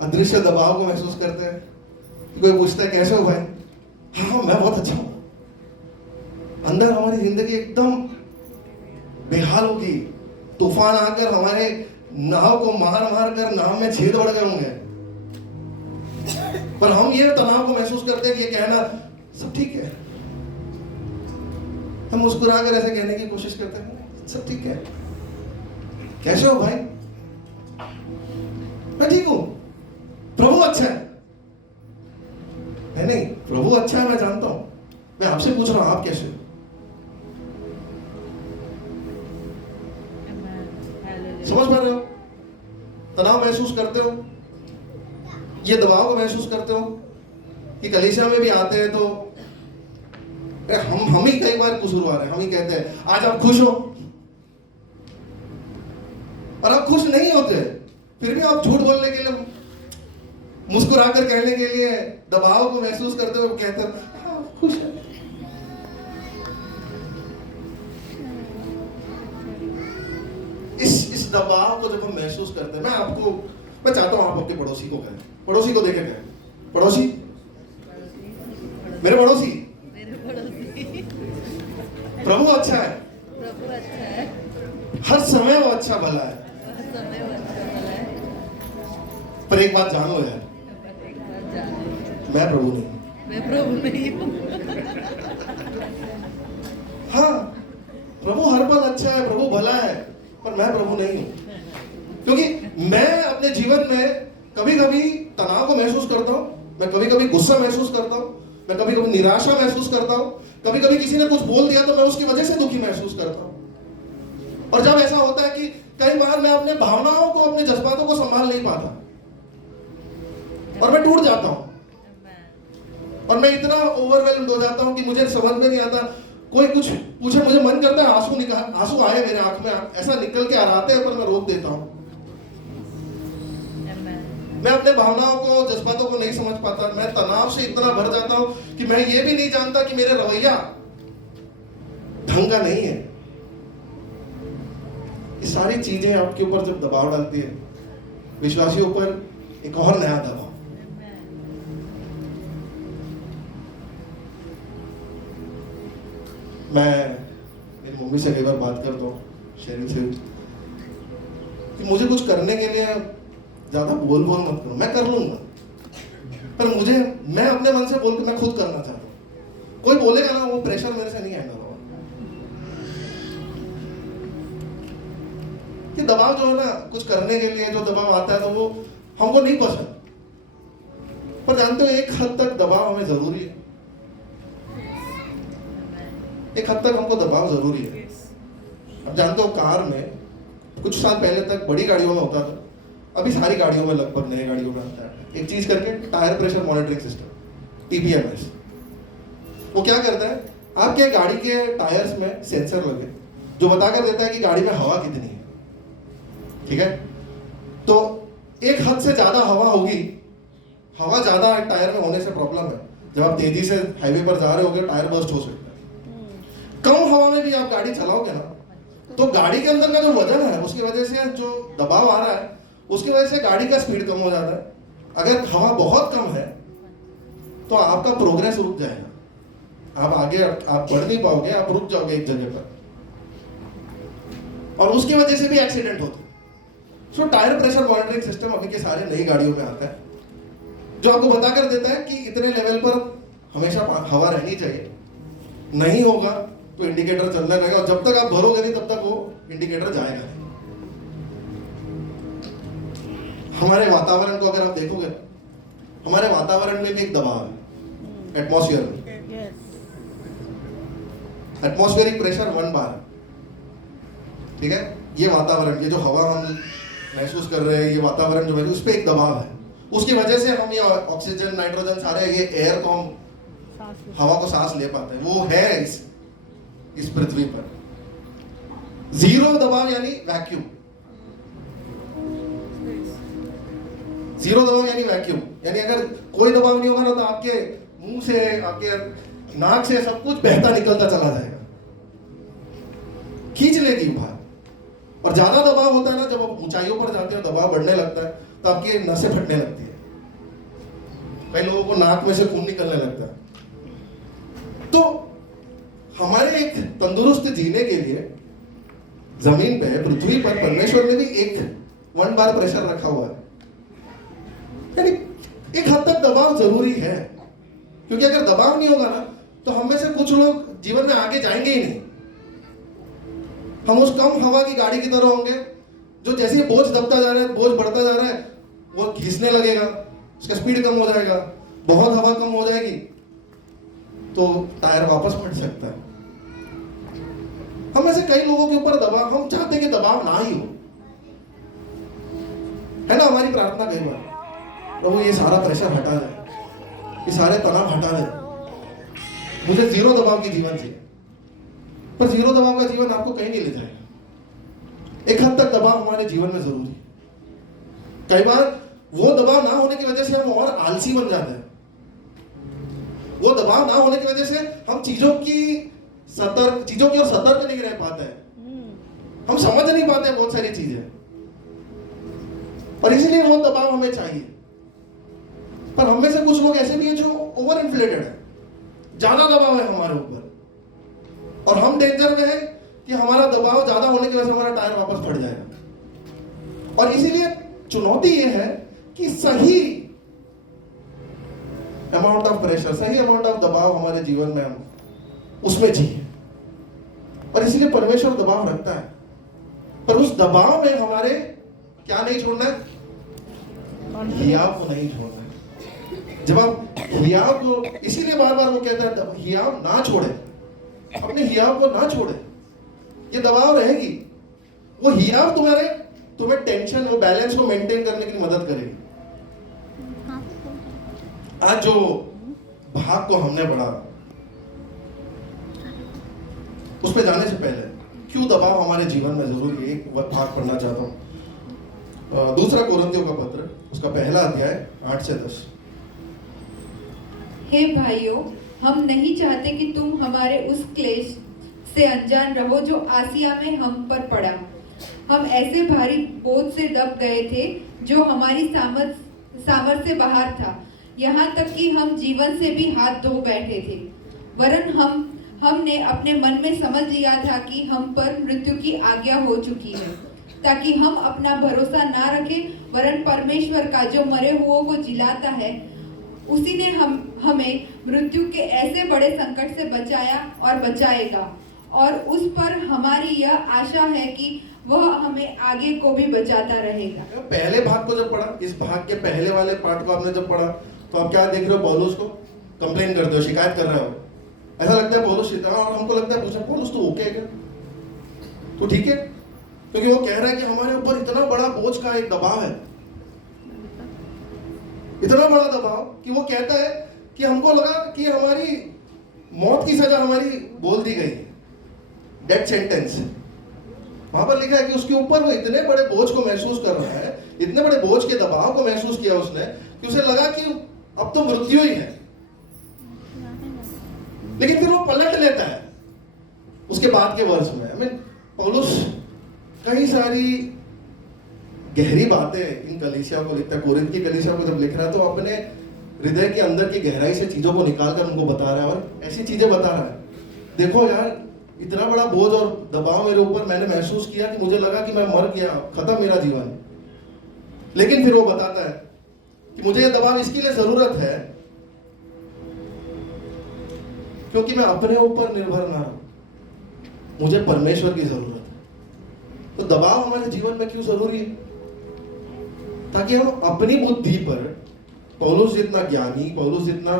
अदृश्य दबाव को महसूस करते हैं। कोई पूछता है कैसे हो भाई, हाँ मैं बहुत अच्छा हूं। अंदर हमारी जिंदगी एकदम बेहाल होगी, तूफान आकर हमारे नाव को मार कर नाव में छेद बढ़ गए होंगे, पर हम ये तनाव को महसूस करते हैं कि ये कहना सब ठीक है। हम मुस्कुराकर ऐसे कहने की कोशिश करते हैं सब ठीक है। कैसे हो भाई? मैं ठीक हूं, प्रभु अच्छा है। नहीं प्रभु अच्छा है, मैं जानता हूं, मैं आपसे पूछ रहा हूं आप कैसे हो? समझ पा रहे हो? महसूस करते हो? ये दबाव को महसूस करते हो कि कलीसिया में भी आते हैं तो हम ही कई बार कसूरवार हैं। हम ही कहते हैं आज आप खुश हो, और आप खुश नहीं होते, फिर भी आप झूठ बोलने के लिए, मुस्कुराकर कहने के लिए दबाव को महसूस करते हुए कहते हैं हाँ, खुश है। इस दबाव को जब हम महसूस करते हैं, मैं चाहता हूं आप अपने पड़ोसी को कहें, पड़ोसी को देखे कहें, पड़ोसी, मेरे पड़ोसी, प्रभु अच्छा है, हर समय वो अच्छा भला है। पर एक बात जानो यार, मैं प्रभु नहीं हूं। हाँ, प्रभु हर पल अच्छा है, प्रभु भला है, पर मैं प्रभु नहीं हूं। क्योंकि मैं अपने जीवन में कभी कभी तनाव को महसूस करता हूं, मैं कभी कभी गुस्सा महसूस करता हूं, मैं कभी कभी निराशा महसूस करता हूं, कभी कभी किसी ने कुछ बोल दिया तो मैं उसकी वजह से दुखी महसूस करता हूं। और जब ऐसा होता है कि कई बार मैं अपने भावनाओं को, अपने जज्बातों को संभाल नहीं पाता और मैं टूट जाता हूं, और मैं इतना ओवरवेल्म्ड हो जाता हूं कि मुझे समझ में नहीं आता, कोई कुछ पूछे मुझे मन करता है आंसू आए मेरे आंख में, ऐसा निकल के आ रहे हैं, पर मैं रोक देता हूं। मैं अपने भावनाओं को, जज्बातों को नहीं समझ पाता, मैं तनाव से इतना भर जाता हूं कि मैं ये भी नहीं जानता कि मेरा रवैया ढंग का नहीं है। ये सारी चीजें आपके ऊपर जब दबाव डालती है, विश्वासियों पर एक और नया दबाव। मैं मेरी मम्मी से कई बार बात करता हूँ, शेरिंग से, कि मुझे कुछ करने के लिए ज्यादा बोल मत करो, मैं कर लूंगा, पर मैं अपने मन से बोल के मैं खुद करना चाहता हूँ। कोई बोलेगा ना, वो प्रेशर मेरे से नहीं हैंडल होगा। कि दबाव जो है ना, कुछ करने के लिए जो दबाव आता है तो वो हमको नहीं पसंद, पर जानते हो एक हद तक दबाव हमें जरूरी है। एक हद तक हमको दबाव जरूरी है। अब जानते हो कार में कुछ साल पहले तक बड़ी गाड़ियों में होता था, अभी सारी गाड़ियों में, लगभग नई गाड़ियों में आता है एक चीज करके, tyre pressure monitoring system, TPMS। वो क्या करता है, आपके गाड़ी के टायर्स में सेंसर लगे जो बताकर देता है कि गाड़ी में हवा कितनी है। ठीक है, तो एक हद से ज्यादा हवा होगी, हवा ज्यादा टायर में होने से प्रॉब्लम है। जब आप तेजी से हाईवे पर जा रहे होगे, टायर बर्स्ट हो सकता है। कम हवा में भी आप गाड़ी चलाओगे ना, तो गाड़ी के अंदर का जो वजन है, उसकी वजह से जो दबाव आ रहा है, उसकी वजह से गाड़ी का स्पीड कम हो जाता है। अगर हवा बहुत कम है तो आपका प्रोग्रेस रुक जाएगा, आप आगे आप बढ़ नहीं पाओगे, आप रुक जाओगे एक जगह पर, और उसकी वजह से भी एक्सीडेंट होते हैं। सो टायर प्रेशर मॉनिटरिंग सिस्टम अभी के सारे नई गाड़ियों में आता है, जो आपको बताकर देता है कि इतने लेवल पर हमेशा हवा रहनी चाहिए, नहीं होगा तो इंडिकेटर चलना रहेगा, और जब तक आप भरोगे नहीं तब तक वो इंडिकेटर जाएगा नहीं। हमारे वातावरण को अगर आप देखोगे, हमारे वातावरण में भी एक दबाव है, एटमॉस्फेयर में। एटमॉस्फेरिक प्रेशर 1 बार, ठीक है, ये वातावरण, ये जो हवा हम महसूस कर रहे हैं, ये वातावरण जो है उस पर एक दबाव है। उसकी वजह से हम ये ऑक्सीजन, नाइट्रोजन, सारे ये एयर को हम हवा को सांस ले पाते हैं, वो है इस पृथ्वी पर। जीरो दबाव यानी वैक्यूम, जीरो दबाव यानी वैक्यूम, यानी अगर कोई दबाव नहीं होगा ना, तो आपके मुंह से, आपके नाक से सब कुछ बहता निकलता चला जाएगा, खींच लेगी बाहर। और ज्यादा दबाव होता है ना, जब आप ऊंचाइयों पर जाते हो, दबाव बढ़ने लगता है, तो आपकी नसें फटने लगती है, कई लोगों को नाक में से खून निकलने लगता है। तो हमारे एक तंदुरुस्त जीने के लिए जमीन पे, पृथ्वी पर परमेश्वर ने भी एक 1 बार प्रेशर रखा हुआ है, यानी एक हद तक दबाव जरूरी है। क्योंकि अगर दबाव नहीं होगा ना, तो हम में से कुछ लोग जीवन में आगे जाएंगे ही नहीं। हम उस कम हवा की गाड़ी की तरह होंगे, जो जैसे ही बोझ दबता जा रहा है, बोझ बढ़ता जा रहा है, वो घिसने लगेगा, उसका स्पीड कम हो जाएगा, बहुत हवा कम हो जाएगी तो टायर वापस फट सकता है। हम में से कई लोगों के ऊपर दबाव, हम चाहते हैं कि दबाव ना ही हो, है ना हमारी प्रार्थना कई बार, प्रभु ये सारा प्रेशर हटा दे, ये सारे तनाव हटा दे, मुझे जीरो दबाव की जीवन चाहिए। पर जीरो दबाव का जीवन आपको कहीं नहीं ले जाएगा। एक हद तक दबाव हमारे जीवन में जरूरी है। कई बार वो दबाव ना होने की वजह से हम और आलसी बन जाते हैं। वो दबाव ना होने की वजह से हम चीजों की ओर सतर्क नहीं रह पाते हैं, हम समझ नहीं पाते हैं बहुत सारी चीजें, और इसीलिए वो दबाव हमें चाहिए। पर हम में से कुछ लोग ऐसे भी हैं जो ओवर इन्फ्लेटेड है, ज्यादा दबाव है हमारे ऊपर, और हम डेंजर में है कि हमारा दबाव ज्यादा होने की वजह से हमारा टायर वापस फट जाएगा। और इसीलिए चुनौती यह है कि सही अमाउंट ऑफ प्रेशर, सही अमाउंट ऑफ दबाव हमारे जीवन में हम उसमें चाहिए। और इसीलिए परमेश्वर दबाव रखता है, पर उस दबाव में हमारे क्या नहीं छोड़ना है, हियाव को नहीं छोड़ना है। जब आप हियाव को, इसीलिए बार बार वो कहता है हियाव ना छोड़े, अपने हियाव को ना छोड़े। ये दबाव रहेगी, वो हियाव तुम्हें टेंशन, वो बैलेंस को मेंटेन करने की मदद करेगी। आज जो भाग को हमने पढ़ा, उस पे जाने से पहले क्यों दबाव हमारे जीवन में जरूरी है, एक भाग पढ़ना चाहता हूं। दूसरा कोरिन्थियों का पत्र, उसका पहला अध्याय 8 से 10। हे भाइयों, हम नहीं चाहते कि तुम हमारे उस क्लेश से अनजान रहो जो आसिया में हम पर पड़ा। हम ऐसे भारी बोझ से दब गए थे जो हमारी सामर्थ्य से बाहर था, यहाँ तक कि हम जीवन से भी हाथ धो बैठे थे। वरन हमने अपने मन में समझ लिया था कि हम पर मृत्यु की आज्ञा हो चुकी है, ताकि हम अपना भरोसा ना रखें, वरन परमेश्वर का जो मरे हुओं को जिलाता है, उसी ने हमें मृत्यु के ऐसे बड़े संकट से बचाया और बचाएगा। और उस पर हमारी यह आशा है कि वह हमें आगे को भी बचाता रहेगा। पहले भाग को जब पढ़ा, इस भाग के पहले वाले पार्ट को आपने जब पढ़ा, तो आप क्या देख रहे हो, पौलुस को कंप्लेन करते हो, शिकायत कर रहे हो। ऐसा लगता है पौलुस, और हमको लगता है पूछा पौलुस तो ओके है क्या, तो ठीक है, क्योंकि वो कह रहा है कि हमारे ऊपर इतना बड़ा बोझ का एक दबाव है, इतना बड़ा दबाव कि वो कहता है कि हमको लगा कि हमारी मौत की सजा हमारी बोल दी गई, डेथ सेंटेंस। वहां पर लिखा है कि उसके ऊपर वो इतने बड़े बोझ को महसूस कर रहा है, इतने बड़े बोझ के दबाव को महसूस किया उसने, कि उसे लगा कि अब तो मृत्यु ही है। लेकिन फिर वो पलट लेता है उसके बाद के वर्ष में। पौलुस कई सारी गहरी बातें इन कलीसिया को लिखता है। कोरिन्थ की कलीसिया को जब लिख रहा है तो अपने हृदय के अंदर की गहराई से चीजों को निकालकर उनको बता रहा है, और ऐसी चीजें बता रहा है, देखो यार इतना बड़ा बोझ और दबाव मेरे ऊपर मैंने महसूस किया कि मुझे लगा कि मैं मर गया, खत्म मेरा जीवन। लेकिन फिर वो बताता है कि मुझे ये दबाव इसके लिए जरूरत है क्योंकि मैं अपने ऊपर निर्भर ना हूं, मुझे परमेश्वर की जरूरत है। तो दबाव हमारे जीवन में क्यों जरूरी है, ताकि हम अपनी बुद्धि पर, पौलुस जितना ज्ञानी, पौलुस जितना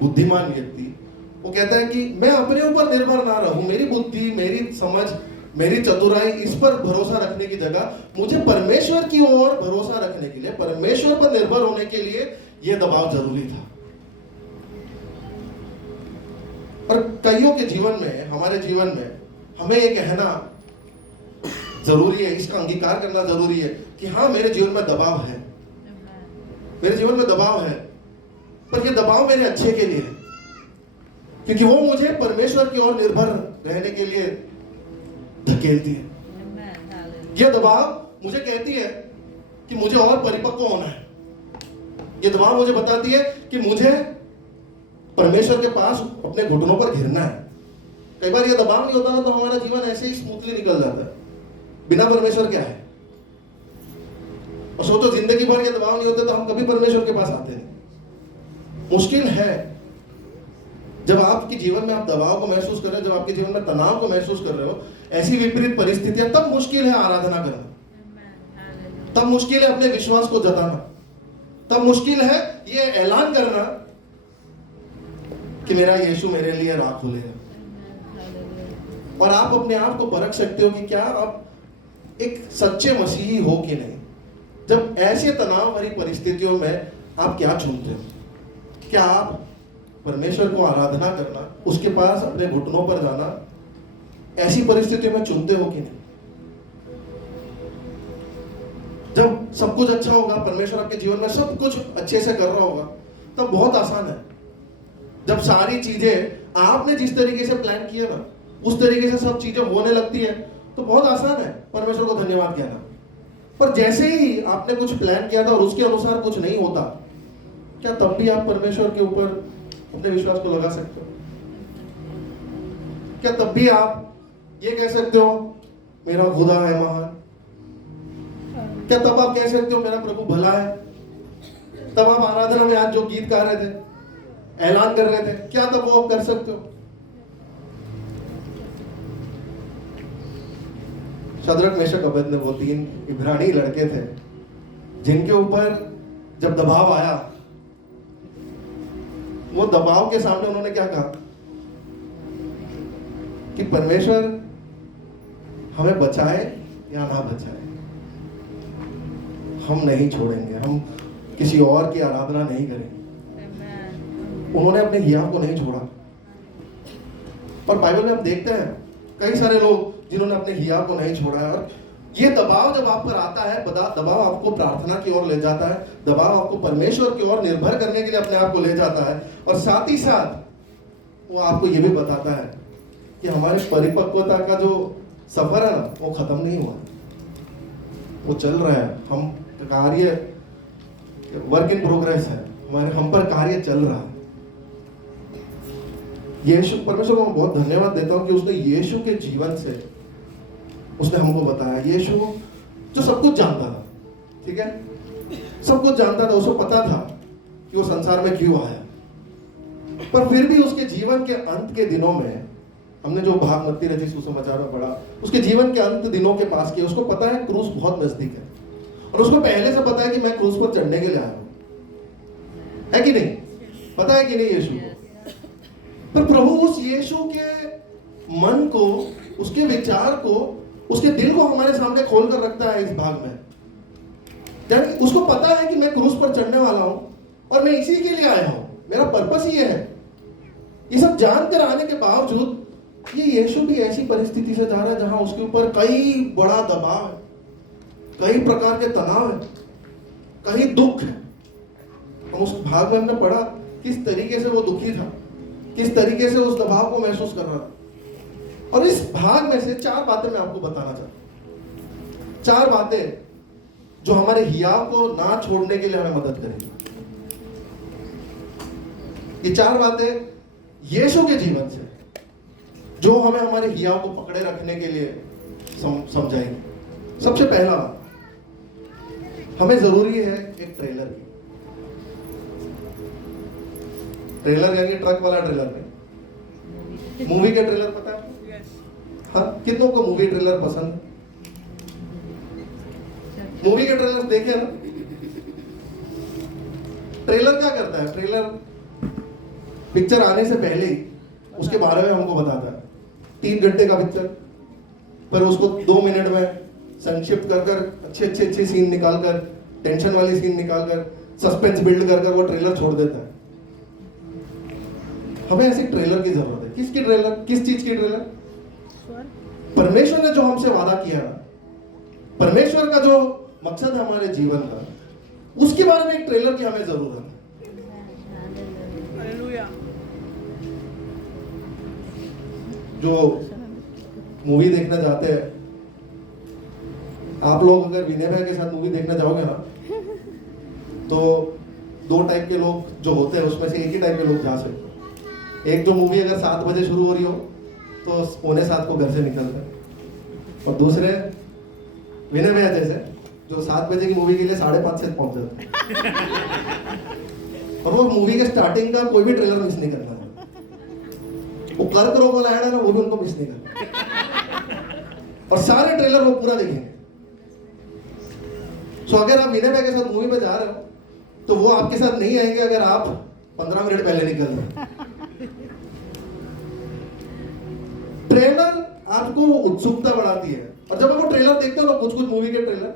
बुद्धिमान व्यक्ति, वो कहता है कि मैं अपने ऊपर निर्भर ना रहूं, मेरी बुद्धि, मेरी समझ, मेरी चतुराई, इस पर भरोसा रखने की जगह मुझे परमेश्वर की ओर भरोसा रखने के लिए, परमेश्वर पर निर्भर होने के लिए यह दबाव जरूरी था। और कईयों के जीवन में, हमारे जीवन में हमें ये कहना जरूरी है, इसका अंगीकार करना जरूरी है कि हाँ मेरे जीवन में दबाव है, मेरे जीवन में दबाव है, पर ये दबाव मेरे अच्छे के लिए है, क्योंकि वो मुझे परमेश्वर की ओर निर्भर रहने के लिए धकेलती है। ये दबाव मुझे कहती है कि मुझे और परिपक्व होना है। ये दबाव मुझे बताती है कि मुझे परमेश्वर के पास अपने घुटनों पर घिरना है। कई बार ये दबाव नहीं होता ना तो हमारा जीवन ऐसे ही स्मूथली निकल जाता है, बिना परमेश्वर के आए। और सोचो जिंदगी भर ये दबाव नहीं होते तो हम कभी परमेश्वर के पास आते नहीं। मुश्किल है जब आपके जीवन में आप दबाव को महसूस कर रहे हो, जब आपके जीवन में तनाव को महसूस कर रहे हो, ऐसी विपरीत परिस्थितियां, तब मुश्किल है आराधना करना, तब मुश्किल है अपने विश्वास को जताना, तब मुश्किल है ये ऐलान करना कि मेरा यीशु मेरे लिए राह खोलेगा। और आप अपने आप को परख सकते हो कि क्या आप एक सच्चे मसीही हो कि नहीं। जब ऐसे तनाव भरी परिस्थितियों में आप क्या चुनते हो? क्या आप परमेश्वर को आराधना करना, उसके पास अपने घुटनों पर जाना, ऐसी परिस्थितियों में चुनते हो कि नहीं? जब सब कुछ अच्छा होगा, परमेश्वर आपके जीवन में सब कुछ अच्छे से कर रहा होगा, तब बहुत आसान है। जब सारी चीजें आपने जिस तरीके से प्लान किया ना, उस तरीके से सब चीजें होने लगती है, तो बहुत आसान है परमेश्वर को धन्यवाद कहना। पर जैसे ही आपने कुछ प्लान किया था और उसके अनुसार कुछ नहीं होता, क्या तब भी आप परमेश्वर के ऊपर अपने विश्वास को लगा सकते हो? क्या तब भी आप ये कह सकते हो मेरा खुदा है महान? क्या तब आप कह सकते हो मेरा प्रभु भला है? तब आप आराधना में आज जो गीत गा रहे थे, ऐलान कर रहे थे, क्या तब वो आप कर सकते हो? शद्रक, मेशक, अबेदनगो 3 इब्रानी लड़के थे जिनके ऊपर जब दबाव आया, वो दबाव के सामने उन्होंने क्या कहा कि परमेश्वर हमें बचाए या ना बचाए, हम नहीं छोड़ेंगे, हम किसी और की आराधना नहीं करेंगे। उन्होंने अपने हियाव को नहीं छोड़ा। और बाइबल में हम देखते हैं कई सारे लोग जिन्होंने अपने हियाव को नहीं छोड़ा है। और ये दबाव जब आप पर आता है, दबाव आपको प्रार्थना की ओर ले जाता है, दबाव आपको परमेश्वर की ओर निर्भर करने के लिए अपने आप को ले जाता है, और साथ ही साथ वो आपको ये भी बताता है कि हमारी परिपक्वता का जो सफर है ना, वो खत्म नहीं हुआ, वो चल रहा है। हम कार्य वर्क इन प्रोग्रेस है, हम पर कार्य चल रहा है। यीशु, परमेश्वर को मैं बहुत धन्यवाद देता हूं कि उसने यीशु के जीवन से उसने हमको बताया। यीशु जो सब कुछ जानता था, ठीक है, सब कुछ जानता था, उसको पता था कि वो संसार में क्यों आया, पर फिर भी उसके जीवन के अंत के दिनों में, हमने जो भाग मत्ती रचित सुसमाचार में पढ़ा, उसके जीवन के अंत दिनों के पास किया, उसको पता है क्रूस बहुत नजदीक है, और उसको पहले से पता है कि मैं क्रूस पर चढ़ने के लिए आया हूं, है कि नहीं? पता है कि नहीं यीशु को? पर प्रभु उस यीशु के मन को, उसके विचार को, उसके दिल को हमारे सामने खोल कर रखता है इस भाग में। यानी उसको पता है कि मैं क्रूस पर चढ़ने वाला हूं और मैं इसी के लिए आया हूं, मेरा पर्पस ये है। ये सब जानकर आने के बावजूद ये यीशु भी ऐसी परिस्थिति से जा रहा है जहां उसके ऊपर कई बड़ा दबाव है, कई प्रकार के तनाव है, कई दुख है। हम उस भाग में हमने पढ़ा किस तरीके से वो दुखी था, किस तरीके से उस दबाव को महसूस कर रहा था। और इस भाग में से 4 बातें मैं आपको बताना चाहता हूं, 4 बातें जो हमारे हियाव को ना छोड़ने के लिए हमें मदद करेंगी। ये 4 बातें यीशु के जीवन से जो हमें हमारे हियाव को पकड़े रखने के लिए समझाएंगे। सबसे पहला बात, हमें जरूरी है एक ट्रेलर की। ट्रेलर यानी ट्रक वाला ट्रेलर नहीं, मूवी के ट्रेलर पता है? हाँ, कितनों को मूवी ट्रेलर पसंद है? मूवी के ट्रेलर देखे ना? ट्रेलर क्या करता है? ट्रेलर पिक्चर आने से पहले ही उसके बारे में हमको बताता है। 3 घंटे का पिक्चर, पर उसको 2 मिनट में संक्षिप्त कर कर अच्छे सीन निकाल कर, टेंशन वाली सीन निकाल कर, सस्पेंस बिल्ड कर कर वो ट्रेलर छोड़ देता है। हमें ऐसी ट्रेलर की जरूरत है। किसकी ट्रेलर? किस चीज की ट्रेलर? परमेश्वर ने जो हमसे वादा किया ना, परमेश्वर का जो मकसद है हमारे जीवन का, उसके बारे में एक ट्रेलर की हमें जरूरत है। जो मूवी देखना चाहते हैं, आप लोग अगर विनय भाई के साथ मूवी देखने जाओगे ना, तो 2 टाइप के लोग जो होते हैं उसमें से एक ही टाइप के लोग जा सकते हैं। एक जो मूवी अगर 7 बजे शुरू हो रही हो तो 6:45 को घर से निकलते हैं, और दूसरे विनय भैया जैसे जो 7 बजे की मूवी के लिए 5:30 से पहुंच जाते हैं, और वो मूवी के स्टार्टिंग का कोई भी ट्रेलर मिस नहीं करना है। वो कर्क रोग वाला ऐड है ना, वो भी उनको मिस नहीं करना, और सारे ट्रेलर वो पूरा देखेंगे। सो अगर आप विनय भाई के साथ मूवी में जा रहे हो तो वो आपके साथ नहीं आएंगे अगर आप 15 मिनट पहले निकल रहे। ट्रेलर आपको उत्सुकता बढ़ाती है, और जब आप वो ट्रेलर देखते हो ना, कुछ मूवी के ट्रेलर,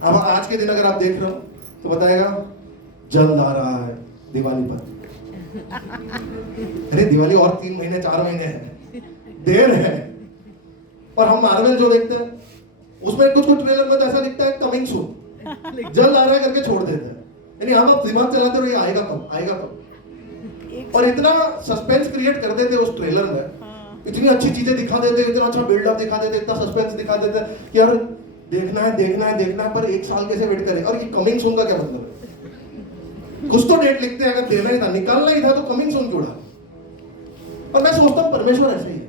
अब आज के दिन अगर आप देख रहे हो तो बताएगा जल्द आ रहा है दिवाली पर। अरे दिवाली और 3 महीने 4 महीने है, देर है। और हम मार्वल जो देखते हैं उसमें कुछ कुछ ट्रेलर में तो ऐसा दिखता है कमिंग सून, जल्द आ रहा है करके छोड़ देते हैं। यानी हम अब दिमाग चलाते रहो ये आएगा कब आएगा कब, और इतना सस्पेंस क्रिएट कर देते उस ट्रेलर में, इतनी अच्छी चीजें दिखा देते, इतना अच्छा बिल्डअप दिखा देते, इतना सस्पेंस दिखा देते कि यार देखना है देखना है देखना है, पर 1 साल कैसे वेट करें। और ये कमिंग सून का क्या मतलब है? कुछ तो डेट लिखते हैं, अगर देना ही था निकालना ही था तो कमिंग सून क्यों डाला। और मैं सोचता हूँ परमेश्वर ऐसे ही है।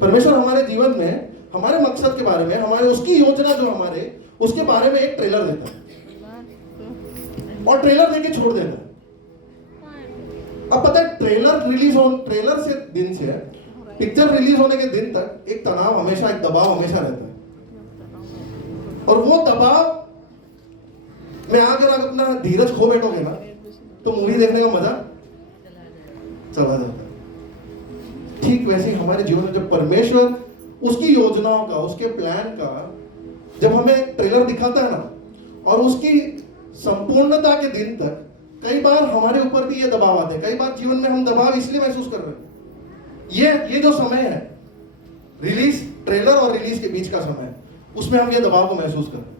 परमेश्वर हमारे जीवन में हमारे मकसद के बारे में, हमारे उसकी योजना जो हमारे उसके बारे में एक ट्रेलर देता है और ट्रेलर देके छोड़ देता है। अब पता है ट्रेलर से दिन से पिक्चर रिलीज होने के दिन तक एक तनाव हमेशा, एक दबाव हमेशा रहता है। और वो दबाव में अगर आप अपना धीरज खो बैठोगे ना तो मूवी देखने का मजा चला जाता है। ठीक वैसे ही हमारे जीवन में जब परमेश्वर उसकी योजनाओं का, उसके प्लान का जब हमें ट्रेलर दिखाता है ना, और उसकी संपूर्णता के दिन तक कई बार हमारे ऊपर भी ये दबाव आते हैं। कई बार जीवन में हम दबाव इसलिए महसूस कर रहे हैं, ये जो समय है रिलीज, ट्रेलर और रिलीज के बीच का समय, उसमें हम ये दबाव को महसूस कर रहे हैं।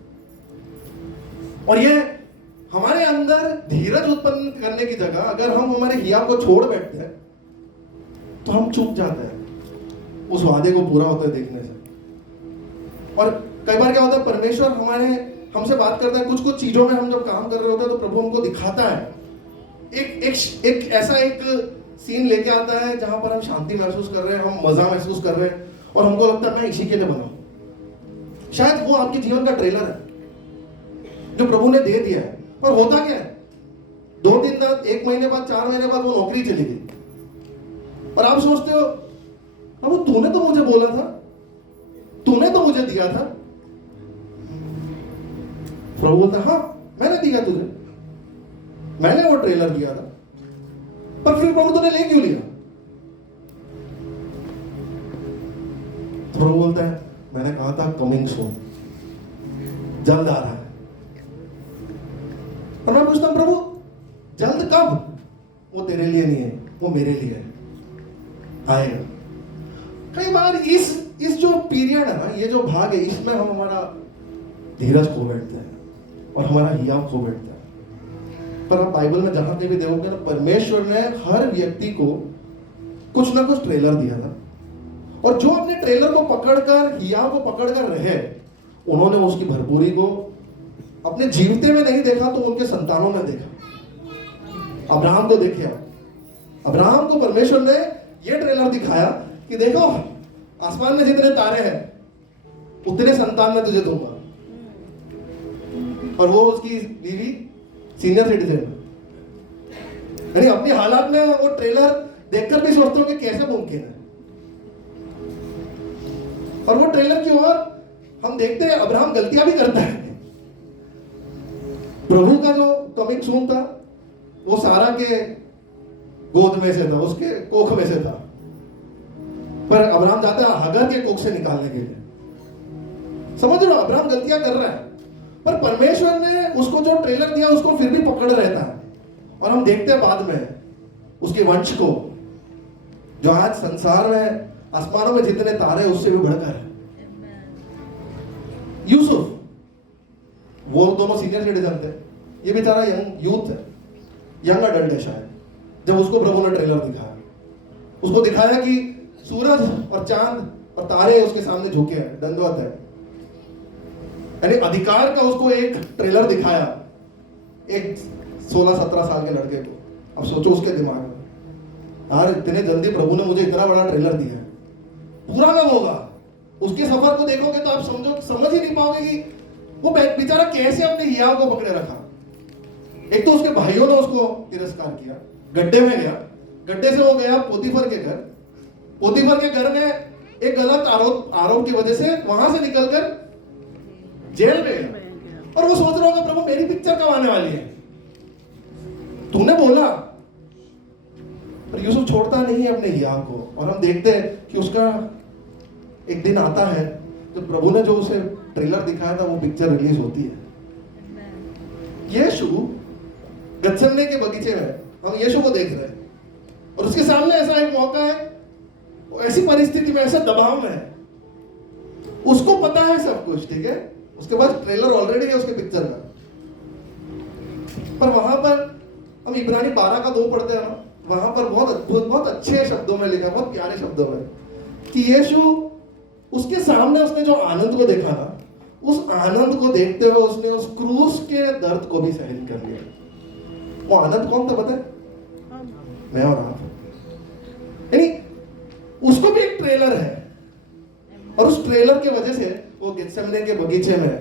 और ये हमारे अंदर धीरज उत्पन्न करने की जगह अगर हम हमारे हिया को छोड़ बैठते हैं तो हम चूक जाते हैं उस वादे को पूरा होते देखने से। और कई बार क्या होता है, परमेश्वर हमसे बात करता है, कुछ कुछ चीजों में हम जब काम कर रहे होते हैं तो प्रभु हमको दिखाता है, एक ऐसा एक सीन लेके आता है जहां पर हम शांति महसूस कर रहे हैं, हम मजा महसूस कर रहे हैं, और हमको लगता है मैं इसी के लिए बना हूं। शायद वो आपके जीवन का ट्रेलर है जो प्रभु ने दे दिया है। और होता क्या है, 2 दिन बाद, 1 महीने बाद, 4 महीने बाद वो नौकरी चली गई, और आप सोचते हो अब तूने तो मुझे बोला था, तूने तो मुझे दिया था। प्रभु बोलता हाँ मैंने दिया तुझे, मैंने वो ट्रेलर दिया था, पर फिर प्रभु तूने ले क्यों लिया? प्रभु बोलता है मैंने कहा था कमिंग सून, जल्द आ रहा है। और मैं पूछता हूं प्रभु जल्द कब? वो तेरे लिए नहीं है, वो मेरे लिए है, आएगा। कई बार इस जो पीरियड है ना, ये जो भाग है, इसमें हम हमारा धीरज खो बैठते हैं और हमारा हिया खो बैठता है। पर आप बाइबल में जहां पे भी देखोगे ना, परमेश्वर ने हर व्यक्ति को कुछ ना कुछ ट्रेलर दिया था, और जो अपने ट्रेलर को पकड़कर, हिया को पकड़कर रहे, उन्होंने उसकी भरपूरी को अपने जीवते में नहीं देखा तो उनके संतानों ने देखा। अब्राहम को देखिए, अब्राहम को परमेश्वर ने ये ट्रेलर दिखाया कि देखो आसमान में जितने तारे हैं उतने संतान मैं तुझे दूंगा। और वो उसकी बीवी सीनियर सिटीजन, यानी अपनी हालात में वो ट्रेलर देखकर भी सोचते हो कि कैसे मुमकिन है। और वो ट्रेलर की ओर हम देखते हैं, अब्राहम गलतियां भी करता है। प्रभु का जो कमिंग सून था वो सारा के गोद में से था, उसके कोख में से था, पर अब्राहम जाता है हगर के कोख से निकालने के लिए। समझ रहे हो, अब्राहम गलतियां कर रहा है, पर परमेश्वर ने उसको जो ट्रेलर दिया उसको फिर भी पकड़ रहता है। और हम देखते हैं बाद में उसके वंश को, जो आज संसार में आसमानों में जितने तारे उससे भी बढ़कर है। यूसुफ, वो दोनों सीनियर सिटीजन थे, ये बेचारा यंग यूथ है, यंग अडल्ट है शायद। जब उसको प्रभु ने ट्रेलर दिखाया, उसको दिखाया कि सूरज और चांद और तारे उसके सामने झुके हैं, दंडवत है, यानी अधिकार का उसको एक ट्रेलर दिखाया, एक 16-17 साल के लड़के को। अब सोचो उसके दिमाग में, यार इतने जल्दी प्रभु ने मुझे इतना बड़ा ट्रेलर दिया है, पूरा कब होगा? उसके सफर को देखोगे तो आप समझ ही नहीं पाओगे कि वो बेचारा कैसे अपने हिया को पकड़े रखा। एक तो उसके भाइयों ने उसको तिरस्कार किया, गड्ढे में गया, गड्ढे से वो गया पोतीफर के घर, पोतीफर के घर में एक गलत आरोप की वजह से वहां से निकलकर जेल में गया। और वो सोच रहा होगा प्रभु मेरी पिक्चर कब आने वाली है, तूने बोला। पर यूसुफ छोड़ता नहीं है अपने हिया को, और हम देखते हैं कि उसका एक दिन आता है जब प्रभु ने जो उसे ट्रेलर दिखाया था वो पिक्चर रिलीज होती है। यीशु गत्सेमने के बगीचे में, हम यीशु को देख रहे हैं और उसके सामने ऐसा एक मौका है, वो ऐसी परिस्थिति में, ऐसा दबाव में है, उसको पता है सब कुछ, ठीक है, उसके पास ट्रेलर ऑलरेडी है उसके पिक्चर का, पर वहां पर हम इब्रानी 12 का 2 पढ़ते हैं ना, वहां पर बहुत अद्भुत, बहुत अच्छे शब्दों में लिखा, बहुत प्यारे शब्दों में, कि यीशु उसके सामने उसने जो आनंद को देखा ना, उस आनंद को देखते हुए उसने उस क्रूस के दर्द को भी सहन कर लिया। वो आनंद कौन था पता है? मैं और आप। यानी उसको भी एक ट्रेलर है, और उस ट्रेलर की वजह से वो गेत्सेमने के बगीचे में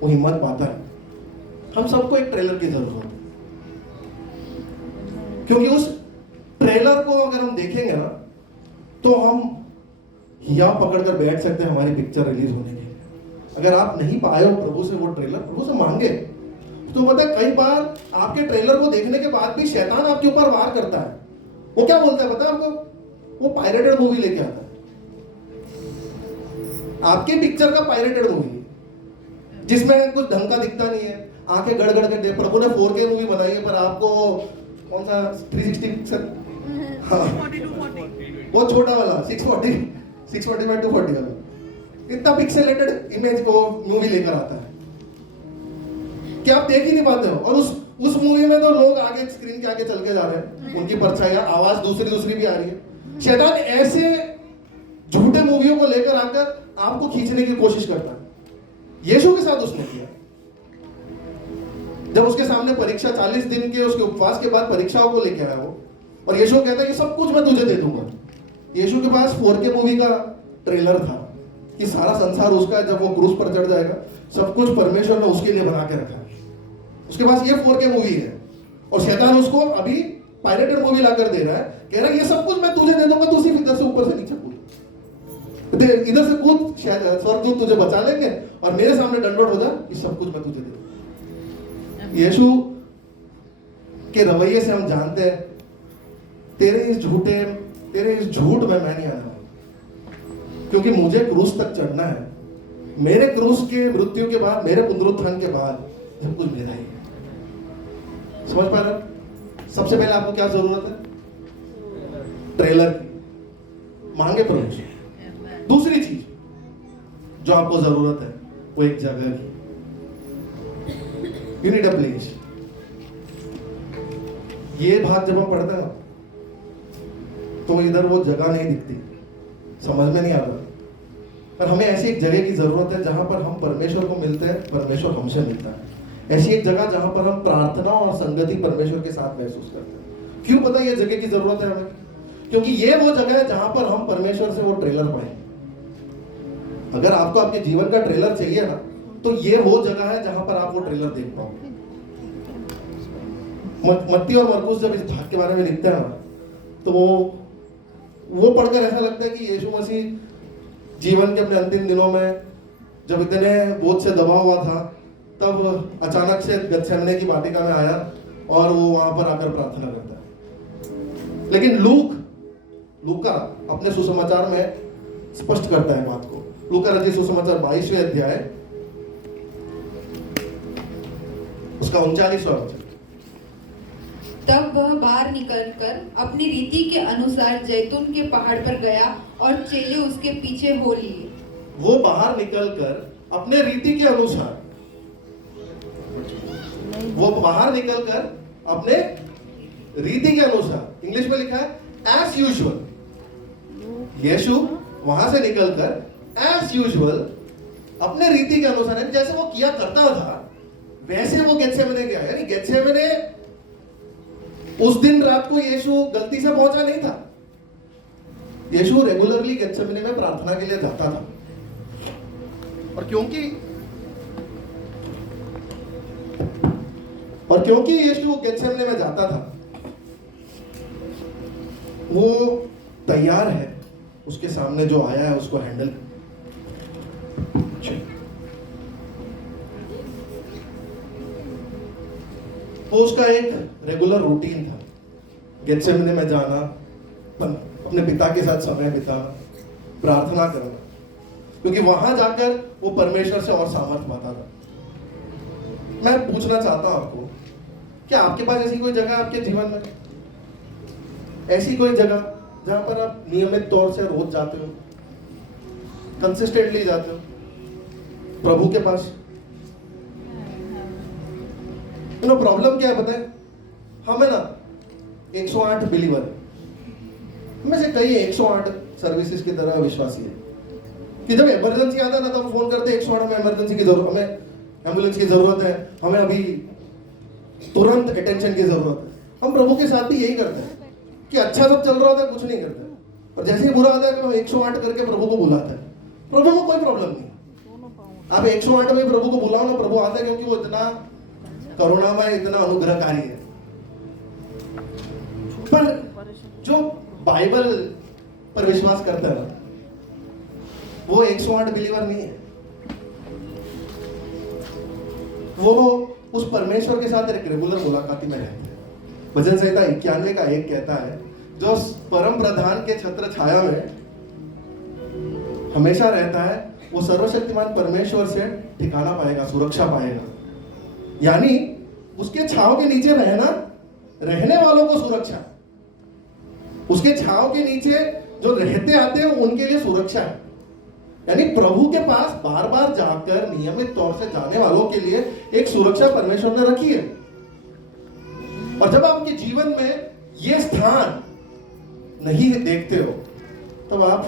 वो हिम्मत पाता है। हम सबको एक ट्रेलर की जरूरत है, क्योंकि उस ट्रेलर को अगर हम देखेंगे ना, तो हम हिया पकड़कर बैठ सकते हैं हमारी पिक्चर रिलीज होने के लिए। अगर आप नहीं पाए हो प्रभु से वो ट्रेलर, प्रभु से मांगे। तो पता है, कई बार आपके ट्रेलर को देखने के बाद भी शैतान आपके ऊपर वार करता है। वो क्या बोलता है पता है आपको? वो पायरेटेड मूवी लेके आता है, आपके पिक्चर का पायरेटेड मूवी, जिसमें कुछ ढंग का दिखता नहीं है, आंखें गड़गड़ के। प्रभु ने 4K मूवी बनाई है, पर आपको कौन सा 360, हाँ, बहुत छोटा वाला 640x240 वाला, इतना पिक्सेलेटेड इमेज को मूवी लेकर आता है कि आप देख ही नहीं पाते हो। और उस मूवी में तो लोग आगे स्क्रीन के आगे चल के जा रहे हैं, उनकी परछाइयां, आवाज दूसरी भी आ रही है। शैतान ऐसे झूठे मूवियों को लेकर आकर आपको खींचने की कोशिश करता है। यीशु के साथ उसने किया, जब उसके सामने परीक्षा, 40 दिन के उसके उपवास के बाद परीक्षाओं को लेकर आया वो, और यीशु कहता है कि सब कुछ मैं तुझे दे दूंगा। यीशु के पास 4K मूवी का ट्रेलर था कि सारा संसार उसका है, जब वो क्रूस पर चढ़ जाएगा, सब कुछ परमेश्वर ने उसके लिए बना के रखा है। उसके पास ये 4K मूवी है, और शैतान उसको अभी पायरेटेड मूवी लाकर दे रहा है, कह रहा है ये सब कुछ मैं तुझे दे दूंगा, तू सिर्फ इधर से ऊपर से नीचे कूद, इधर से कूद, स्वर्गदूत तुझे बचा लेंगे, और मेरे सामने डंडोट हो जा कि सब कुछ मैं तुझे दे दूंगा। यीशु के रवैये से हम जानते हैं, तेरे इस झूठ में मैं नहीं आना, क्योंकि मुझे क्रूस तक चढ़ना है। मेरे क्रूस के मृत्यु के बाद, मेरे पुनरुत्थान के बाद सब कुछ मेरा ही है। समझ पा रहे? सबसे पहले आपको क्या जरूरत है? ट्रेलर की, मांगे प्रभु से। दूसरी चीज जो आपको जरूरत है वो एक जगह की, यू नीड अ प्लेस। ये भाग जब हम पढ़ते हैं ना, तो इधर वो जगह नहीं दिखती, समझ में नहीं आता, पर हमें ऐसी एक जगह की जरूरत है जहां पर हम परमेश्वर को मिलते हैं, परमेश्वर हमसे मिलता है। ऐसी एक जगह जहां पर हम प्रार्थना और संगति परमेश्वर के साथ महसूस करते हैं। क्यों पता है ये जगह की जरूरत है हमें? क्योंकि ये वो जगह है जहां पर हम परमेश्वर से वो ट्रेलर पाए। अगर आपको आपके जीवन का ट्रेलर चाहिए ना, तो ये वो जगह है जहां पर आप वो ट्रेलर देख पाओगे। मत्ती और मरकुस जब इस भाग के बारे में लिखते हैं ना, तो वो पढ़कर ऐसा लगता है कि यीशु मसीह जीवन के अपने अंतिम दिनों में जब इतने बोझ से दबा हुआ था, तब अचानक से गत्सेमने की वाटिका में आया और वो वहां पर आकर प्रार्थना करता है। लेकिन लूका अपने सुसमाचार में स्पष्ट करता है बात को। लूका रचित सुसमाचार 22वें अध्याय उसका 39वां वचन। तब वह बाहर निकलकर अपनी रीति के अनुसार जैतून के पहाड़ पर गया और चेले उसके पीछे हो लिए। वो बाहर निकलकर अपने रीति के अनुसार, वो बाहर निकलकर अपने रीति के अनुसार, इंग्लिश में लिखा है एज यूजुअल। यीशु वहां से निकलकर एज यूजुअल अपने रीति के अनुसार, जैसे वो किया करता था वैसे वो गेत्सेमने गया। यानी गेत्सेमने उस दिन रात को यीशु गलती से पहुंचा नहीं था। यीशु रेगुलरली गेत्सेमने में प्रार्थना के लिए जाता था, और क्योंकि यीशु गेत्सेमने में जाता था, वो तैयार है उसके सामने जो आया है उसको हैंडल। तो उसका एक रेगुलर रूटीन था, गेत्सेमने में जाना, अपने पिता के साथ समय बिताना, प्रार्थना करना। क्योंकि वहां जाकर वो परमेश्वर से और सामर्थ पाता था। मैं पूछना चाहता हूं आपको, क्या आपके पास ऐसी कोई जगह आपके जीवन में, ऐसी कोई जगह जहां पर आप नियमित तौर से रोज जाते हो, कंसिस्टेंटली जाते हो प्रभु के पास? प्रॉब्लम क्या है पता है? हमें ना 108 बिलीवर में से कई 108 सर्विसेज की तरह विश्वासी है कि जब इमरजेंसी आता है ना, तो हम फोन करते हैं 108 में इमरजेंसी की जरूरत, हमें एम्बुलेंस की जरूरत है, हमें अभी तुरंत अटेंशन की जरूरत है। हम प्रभु के साथ भी यही करते हैं कि अच्छा सब चल रहा होता है, कुछ नहीं करते, और जैसे ही बुरा आता है हम 108 करके प्रभु को बुलाते हैं। प्रभु को कोई प्रॉब्लम नहीं, आप 108 में प्रभु को बुलाओ ना, प्रभु आता है, क्योंकि वो इतना करुणामय, इतना अनुग्रहकारी है। पर जो बाइबल पर विश्वास करता है ना, वो 108 बिलीवर नहीं है। वो उस परमेश्वर के साथ एक रेगुलर मुलाकाती में रहते हैं। भजन संहिता 91 का 1 कहता है, जो परम प्रधान के छत्र छाया में हमेशा रहता है, वो सर्वशक्तिमान परमेश्वर से ठिकाना पाएगा, सुरक्षा पाएगा। यानी उसके छाव के नीचे रहना, रहने वालों को सुरक्षा, उसके छाव के नीचे जो रहते आते हैं उनके लिए सुरक्षा है। यानी प्रभु के पास बार बार जाकर नियमित तौर से जाने वालों के लिए एक सुरक्षा परमेश्वर ने रखी है। और जब आपके जीवन में यह स्थान नहीं देखते हो, तब आप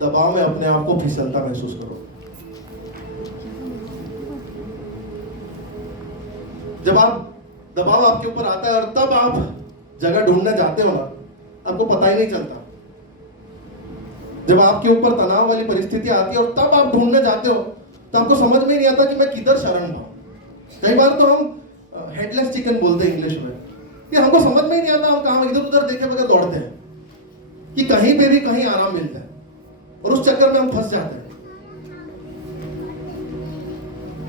दबाव में अपने आप को फिसलता महसूस करो। जब आप दबाव आपके ऊपर आता है और तब आप जगह ढूंढने जाते हो ना, आपको पता ही नहीं चलता। जब आपके ऊपर तनाव वाली परिस्थिति आती है और तब आप ढूंढने जाते हो, तो आपको समझ में नहीं आता कि मैं किधर शरण पाऊं। कई बार तो हम हेडलेस चिकन बोलते हैं इंग्लिश में, कि हमको समझ में ही नहीं आता, हम कहां इधर उधर देखे बगैर दौड़ते हैं कि कहीं पे भी कहीं आराम मिलता है, और उस चक्कर में हम फंस जाते हैं।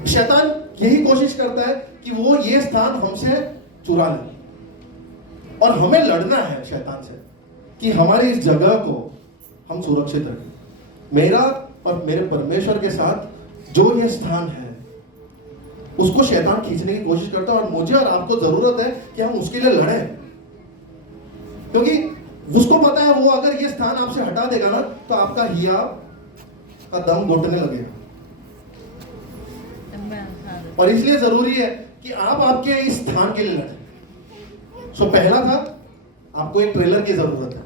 शैतान यही कोशिश करता है कि वो ये स्थान हमसे चुरा ले, और हमें लड़ना है शैतान से कि हमारी इस जगह को हम सुरक्षित रखें। मेरा और मेरे परमेश्वर के साथ जो ये स्थान है, उसको शैतान खींचने की कोशिश करता है, और मुझे और आपको जरूरत है कि हम उसके लिए लड़ें, क्योंकि उसको पता है वो अगर ये स्थान आपसे हटा देगा ना, तो आपका हिया का दम घुटने लगेगा। और इसलिए जरूरी है कि आप आपके इस स्थान के लिए लड़ें। सो पहला था, आपको एक ट्रेलर की जरूरत है।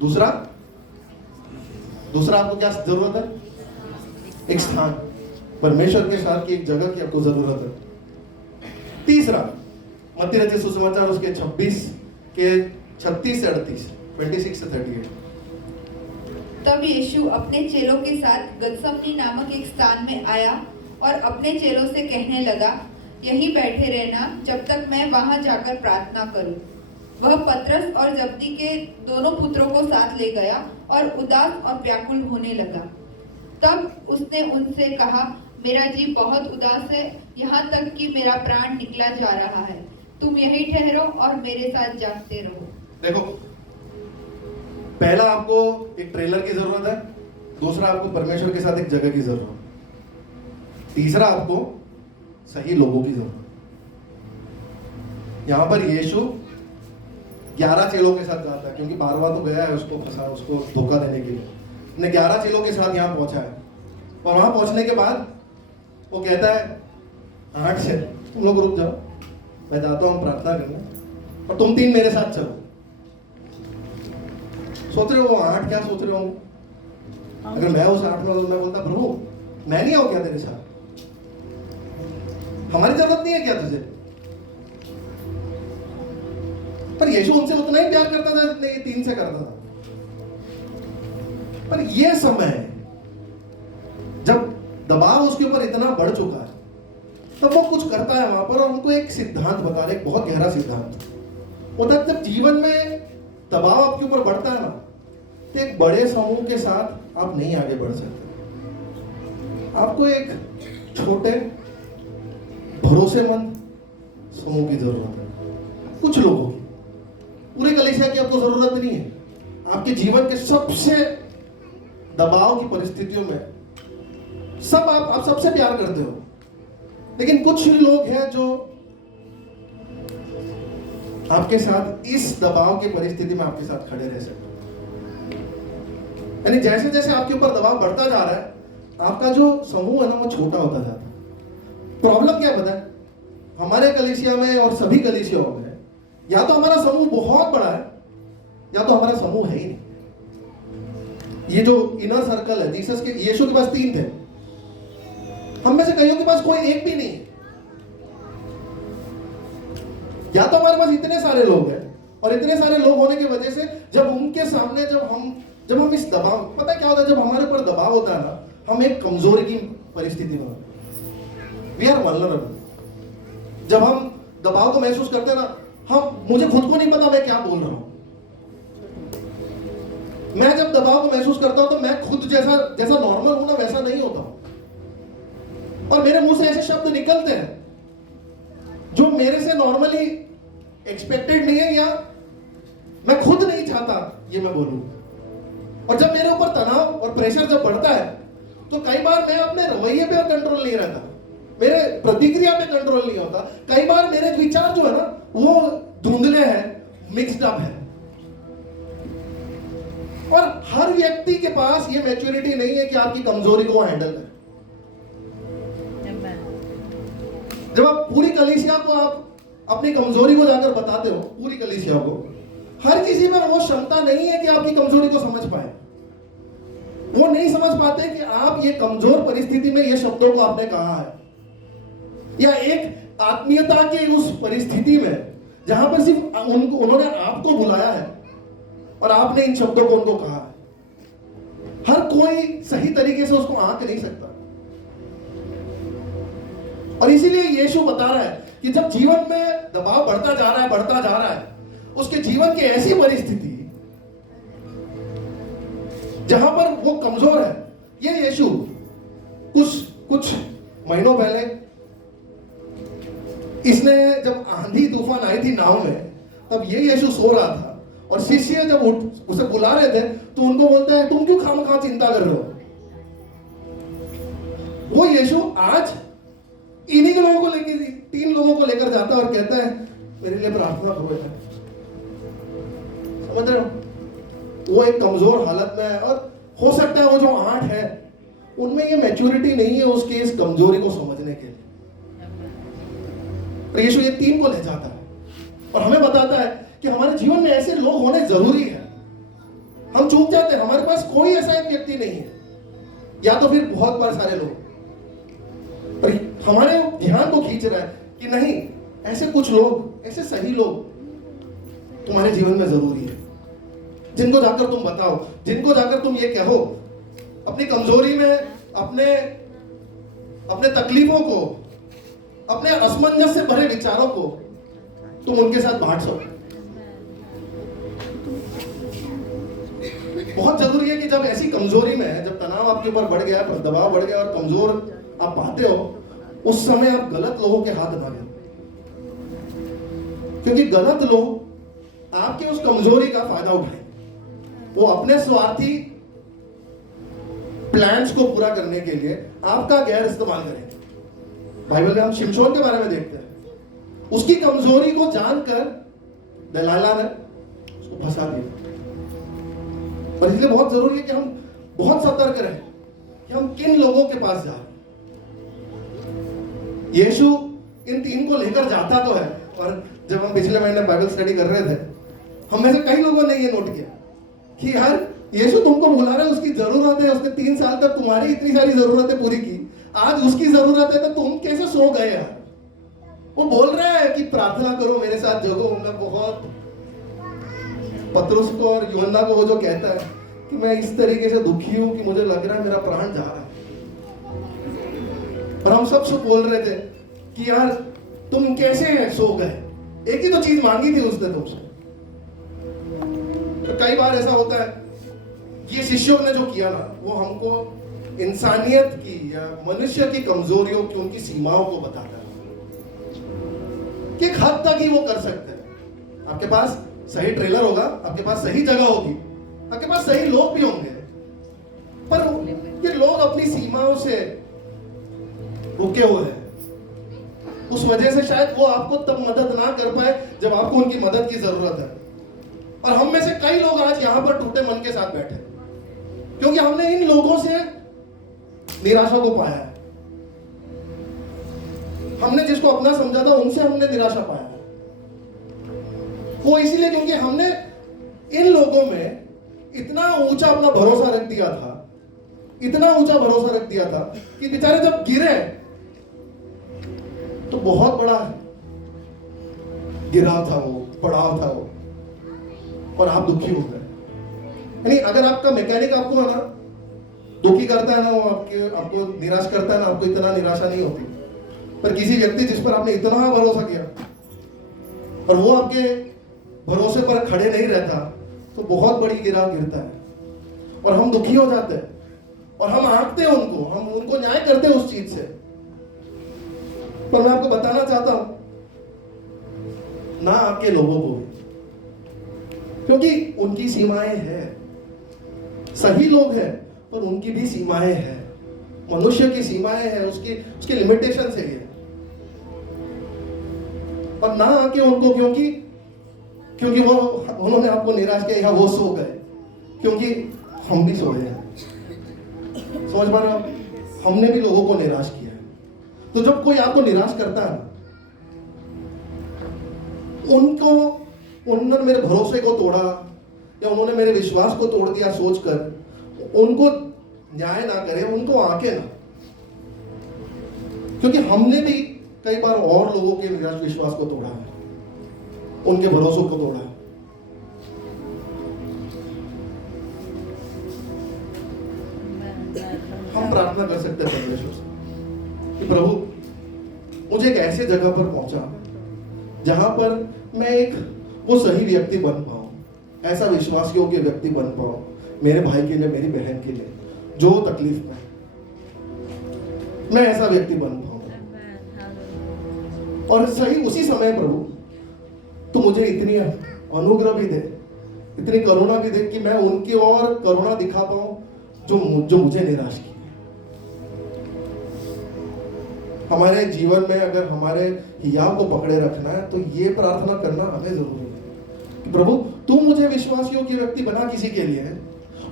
दूसरा आपको क्या जरूरत है? एक स्थान, परमेश्वर के साथ की एक जगह की आपको जरूरत है। तीसरा, मत्ती रचित सुसमाचार उसके 26 के 36 से 38, 26 से 38। तब यीशु अपने चेलों के साथ गतसमनी नामक एक स्थान में आया और अपने चेलों से कहने लगा, यहीं बैठे रहना जब तक मैं वहां जाकर प्रार्थना करूं। वह पतरस और जब्दी के दोनों पुत्रों को साथ ले गया और उदास और व्याकुल होने लगा। तब उसने उनसे कहा, मेरा जी बहुत उदास है, यहाँ तक कि मेरा प्राण निकला जा रहा है। तुम यहीं ठहरो और मेरे साथ जागते रहो। देखो, पहला आपको एक ट्रेलर की जरूरत है, दूसरा आपको परमेश्वर के साथ एक जगह की जरूरत है, तीसरा आपको सही लोगों की जरूरत। यहां पर यीशु 11 चेलों के साथ जाता है, क्योंकि 12वां तो गया है उसको फंसा, उसको धोखा देने के लिए। ने 11 चेलों के साथ यहाँ पहुंचा है, और वहां पहुंचने के बाद वो कहता है 8 से तुम लोग रुक जाओ, मैं जाता हूँ प्रार्थना करने, और तुम 3 मेरे साथ चलो। सोच रहे हो वो 8 क्या सोच रहे होंगे? अगर मैं उस 8 में मैं बोलता, प्रभु मैं नहीं आऊं क्या तेरे साथ? हमारी जरूरत नहीं है क्या तुझे? पर यीशु उनसे उतना ही प्यार करता था जितने ये 3 से करता था। पर यह समय जब दबाव उसके ऊपर इतना बढ़ चुका है, तब वो कुछ करता है वहां पर, और उनको एक सिद्धांत बता रहे, एक बहुत गहरा सिद्धांत होता है। जब जीवन में दबाव आपके ऊपर बढ़ता है ना, तो एक बड़े समूह के साथ आप नहीं आगे बढ़ सकते। आपको एक छोटे भरोसेमंद समूह की जरूरत है, कुछ लोगों की। पूरे कलीसिया की आपको जरूरत नहीं है। आपके जीवन के सबसे दबाव की परिस्थितियों में सब आप सबसे प्यार करते हो, लेकिन कुछ लोग हैं जो आपके साथ इस दबाव की परिस्थिति में आपके साथ खड़े रह सकते हैं। यानी जैसे जैसे आपके ऊपर दबाव बढ़ता जा रहा है, आपका जो समूह है ना वो छोटा होता जाता है। प्रॉब्लम क्या है पता है? हमारे कलीसिया में और सभी कलीसियाओं में या तो हमारा समूह बहुत बड़ा है या तो हमारा समूह है ही नहीं। ये जो इनर सर्कल है, जीसस के, यीशु के पास 3 थे, हम में से कईयों के पास कोई एक भी नहीं है। या तो हमारे पास इतने सारे लोग हैं, और इतने सारे लोग होने की वजह से जब उनके सामने जब हम इस दबाव, पता है क्या होता है, जब हमारे पर दबाव होता है ना, हम एक कमजोरी की परिस्थिति में होते हैं। We are vulnerable. जब हम दबाव को महसूस करते हैं ना, मुझे खुद को नहीं पता मैं क्या बोल रहा हूं। मैं जब दबाव को महसूस करता हूं तो मैं खुद जैसा नॉर्मल हूं ना, वैसा नहीं होता हूं, और मेरे मुंह से ऐसे शब्द निकलते हैं जो मेरे से नॉर्मली एक्सपेक्टेड नहीं है, या मैं खुद नहीं चाहता ये मैं बोलूं। और जब मेरे ऊपर तनाव और प्रेशर जब बढ़ता है तो कई बार मैं अपने रवैये पे कंट्रोल नहीं रहता, मेरे प्रतिक्रिया पे कंट्रोल नहीं होता। कई बार मेरे विचार जो है ना वो धुंधले हैं, मिक्स्ड अप है। और हर व्यक्ति के पास ये मैच्योरिटी नहीं है कि आपकी कमजोरी को हैंडल करे। जब आप पूरी कलीसिया को आप अपनी कमजोरी को जाकर बताते हो, पूरी कलीसिया को, हर किसी में वो क्षमता नहीं है कि आपकी कमजोरी को समझ पाए। वो नहीं समझ पाते कि आप ये कमजोर परिस्थिति में ये शब्दों को आपने कहा है, या एक आत्मीयता की उस परिस्थिति में जहां पर सिर्फ उन्होंने आपको बुलाया है और आपने इन शब्दों को उनको कहा है। हर कोई सही तरीके से उसको आंक नहीं सकता। और इसीलिए यीशु बता रहा है कि जब जीवन में दबाव बढ़ता जा रहा है, उसके जीवन की ऐसी परिस्थिति जहां पर वो कमजोर है, ये यीशु कुछ महीनों पहले, इसने जब आंधी तूफान आई थी नाव में, तब ये यीशु सो रहा था, और शिष्य जब उसे बुला रहे थे तो उनको बोलता है, तुम क्यों खामखा चिंता कर रहे हो? वो यीशु आज इन्हीं लोगों को लेकर, 3 लोगों को लेकर जाता है और कहता है, मेरे लिए प्रार्थना करो। समझ रहे हो? वो एक कमजोर हालत में है, और हो सकता है वो जो 8 है उनमें ये मैच्योरिटी नहीं है उसके इस कमजोरी को समझने के लिए। और यीशु ये 3 को ले जाता है और हमें बताता है कि हमारे जीवन में ऐसे लोग होने जरूरी है। हम चूक जाते हैं, हमारे पास कोई ऐसा एक व्यक्ति नहीं है, या तो फिर बहुत बार सारे लोग, पर हमारे ध्यान को खींच रहा है कि नहीं, ऐसे कुछ लोग, ऐसे सही लोग तुम्हारे जीवन में जरूरी है, जिनको जाकर तुम बताओ, जिनको जाकर तुम ये कहो, अपनी कमजोरी में, अपने तकलीफों को, अपने असमंजस से भरे विचारों को तुम उनके साथ बांट सको। बहुत जरूरी है कि जब ऐसी कमजोरी में, जब तनाव आपके ऊपर बढ़ गया, दबाव बढ़ गया और कमजोर आप पाते हो, उस समय आप गलत लोगों के हाथ ना लें, क्योंकि गलत लोग आपके उस कमजोरी का फायदा उठाएं। वो अपने स्वार्थी प्लान्स को पूरा करने के लिए आपका गैर इस्तेमाल करेंगे। बाइबल में हम शिमशोन के बारे में देखते हैं, उसकी कमजोरी को जानकर दलाला ने उसको फंसा दिया। और इसलिए बहुत जरूरी है कि हम बहुत सतर्क रहें कि हम किन लोगों के पास जा रहे हैं। यीशु इन 3 को लेकर जाता तो है, और जब हम पिछले महीने बाइबल स्टडी कर रहे थे, हम में से कई लोगों ने ये नोट किया कि यार यीशु तुमको बुला रहा है, उसकी जरूरत है, उसने 3 साल तक तुम्हारी इतनी सारी जरूरतें पूरी की, आज उसकी जरूरत है तो तुम कैसे सो गए यार? वो बोल रहा है कि प्रार्थना करो मेरे साथ जगो। मैं बहुत पतरस को और यूहन्ना को वो जो कहता है कि मैं इस तरीके से दुखी हूं कि मुझे लग रहा है मेरा प्राण जा रहा है, और हम सब बोल रहे थे कि यार तुम कैसे सो गए? एक ही तो चीज मांगी थी उसने तुमसे। तो कई बार ऐसा होता है, ये शिष्यों ने जो किया ना, वो हमको इंसानियत की या मनुष्य की कमजोरियों की, उनकी सीमाओं को बताता है कि एक हद तक ही वो कर सकते हैं। आपके पास सही ट्रेलर होगा, आपके पास सही जगह होगी, आपके पास सही लोग भी होंगे, पर ये लोग अपनी सीमाओं से रुके हुए हैं। उस वजह से शायद वो आपको तब मदद ना कर पाए जब आपको उनकी मदद की जरूरत है। और हम में से कई लोग आज यहां पर टूटे मन के साथ बैठे, क्योंकि हमने इन लोगों से निराशा को पाया है। हमने जिसको अपना समझा था उनसे हमने निराशा पाया है। वो इसीलिए क्योंकि हमने इन लोगों में इतना ऊंचा अपना भरोसा रख दिया था, इतना ऊंचा भरोसा रख दिया था कि बेचारे जब गिरे तो बहुत बड़ा गिराव था, वो पड़ाव था वो, और आप दुखी हो गए। यानी अगर आपका मैकेनिक आपको है ना दुखी करता है ना, वो आपको निराश करता है ना, आपको इतना निराशा नहीं होती। पर किसी व्यक्ति जिस पर आपने इतना भरोसा किया और वो आपके भरोसे पर खड़े नहीं रहता, तो बहुत बड़ी गिराव गिरता है और हम दुखी हो जाते हैं और हम आंकते हैं उनको, हम उनको न्याय करते हैं उस चीज से। पर मैं आपको बताना चाहता हूं, ना आपके लोगों को, क्योंकि उनकी सीमाएं हैं। सही लोग हैं पर उनकी भी सीमाएं हैं। मनुष्य की सीमाएं हैं, उसकी लिमिटेशन है ये। और ना आके उनको, क्योंकि वो उन्होंने आपको निराश किया या वो सो गए, क्योंकि हम भी सोए हैं। समझ पा रहे हो? हमने भी लोगों को निराश किया है। तो जब कोई आपको निराश करता है, उन्होंने मेरे भरोसे को तोड़ा या उन्होंने मेरे विश्वास को तोड़ दिया सोचकर, उनको न्याय ना करें, उनको आके ना, क्योंकि हमने भी कई बार और लोगों के विश्वास को तोड़ा है, उनके भरोसों को तोड़ा है। हम प्रार्थना कर सकते हैं परमेश्वर से कि प्रभु मुझे एक ऐसी जगह पर पहुंचा जहां पर मैं एक वो सही व्यक्ति बन पाऊं, ऐसा विश्वास योग्य व्यक्ति बन पाऊं मेरे भाई के लिए, मेरी बहन के लिए जो तकलीफ में, मैं ऐसा व्यक्ति बन पाऊं। और सही उसी समय प्रभु तो मुझे इतनी अनुग्रह भी दे, इतनी करुणा भी दे कि मैं उनकी ओर करुणा दिखा पाऊं जो मुझे निराश किया। हमारे जीवन में अगर हमारे हियाव को पकड़े रखना है तो ये प्रार्थना करना हमें जरूरी है कि प्रभु तू मुझे विश्वास योग्य व्यक्ति बना किसी के लिए है,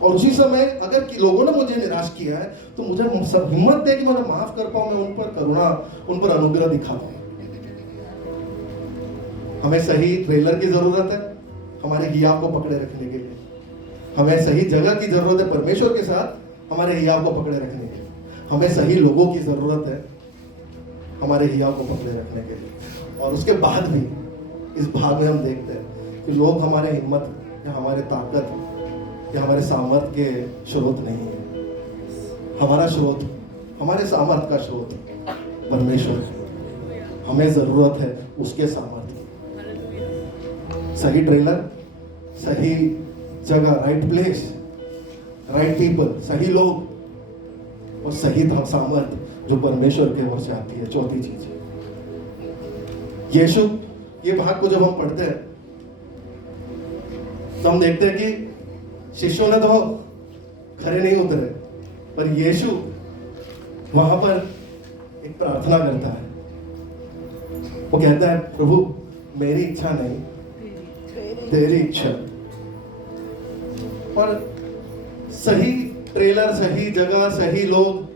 और उसी समय अगर लोगों ने मुझे निराश किया है तो मुझे सब हिम्मत दे कि मैं माफ कर पाऊं, मैं उन पर करुणा, उन पर अनुग्रह दिखा पाऊं। हमें सही ट्रेलर की जरूरत है हमारे हियाव को पकड़े रखने के लिए, हमें सही जगह की जरूरत है परमेश्वर के साथ हमारे हियाव को पकड़े रखने के लिए, हमें सही लोगों की जरूरत है हमारे हियाव को पकड़े रखने के लिए। और उसके बाद भी इस भाग में हम देखते हैं कि लोग हमारे हिम्मत या हमारे ताकत या हमारे सामर्थ के स्रोत नहीं है। हमारा स्रोत, हमारे सामर्थ का स्रोत परमेश्वर है। हमें जरूरत है उसके सामर्थ, सही ट्रेलर, सही जगह, राइट प्लेस, राइट पीपल, सही लोग और सही सामर्थ जो परमेश्वर के ओर से आती है। चौथी चीज, यीशु, ये भाग को जब हम पढ़ते हैं तो हम देखते हैं कि शिष्यों ने तो खरे नहीं उतरे, पर यीशु वहां पर एक प्रार्थना करता है। वो कहता है प्रभु मेरी इच्छा नहीं तेरी इच्छा। और सही ट्रेलर, सही जगह, सही लोग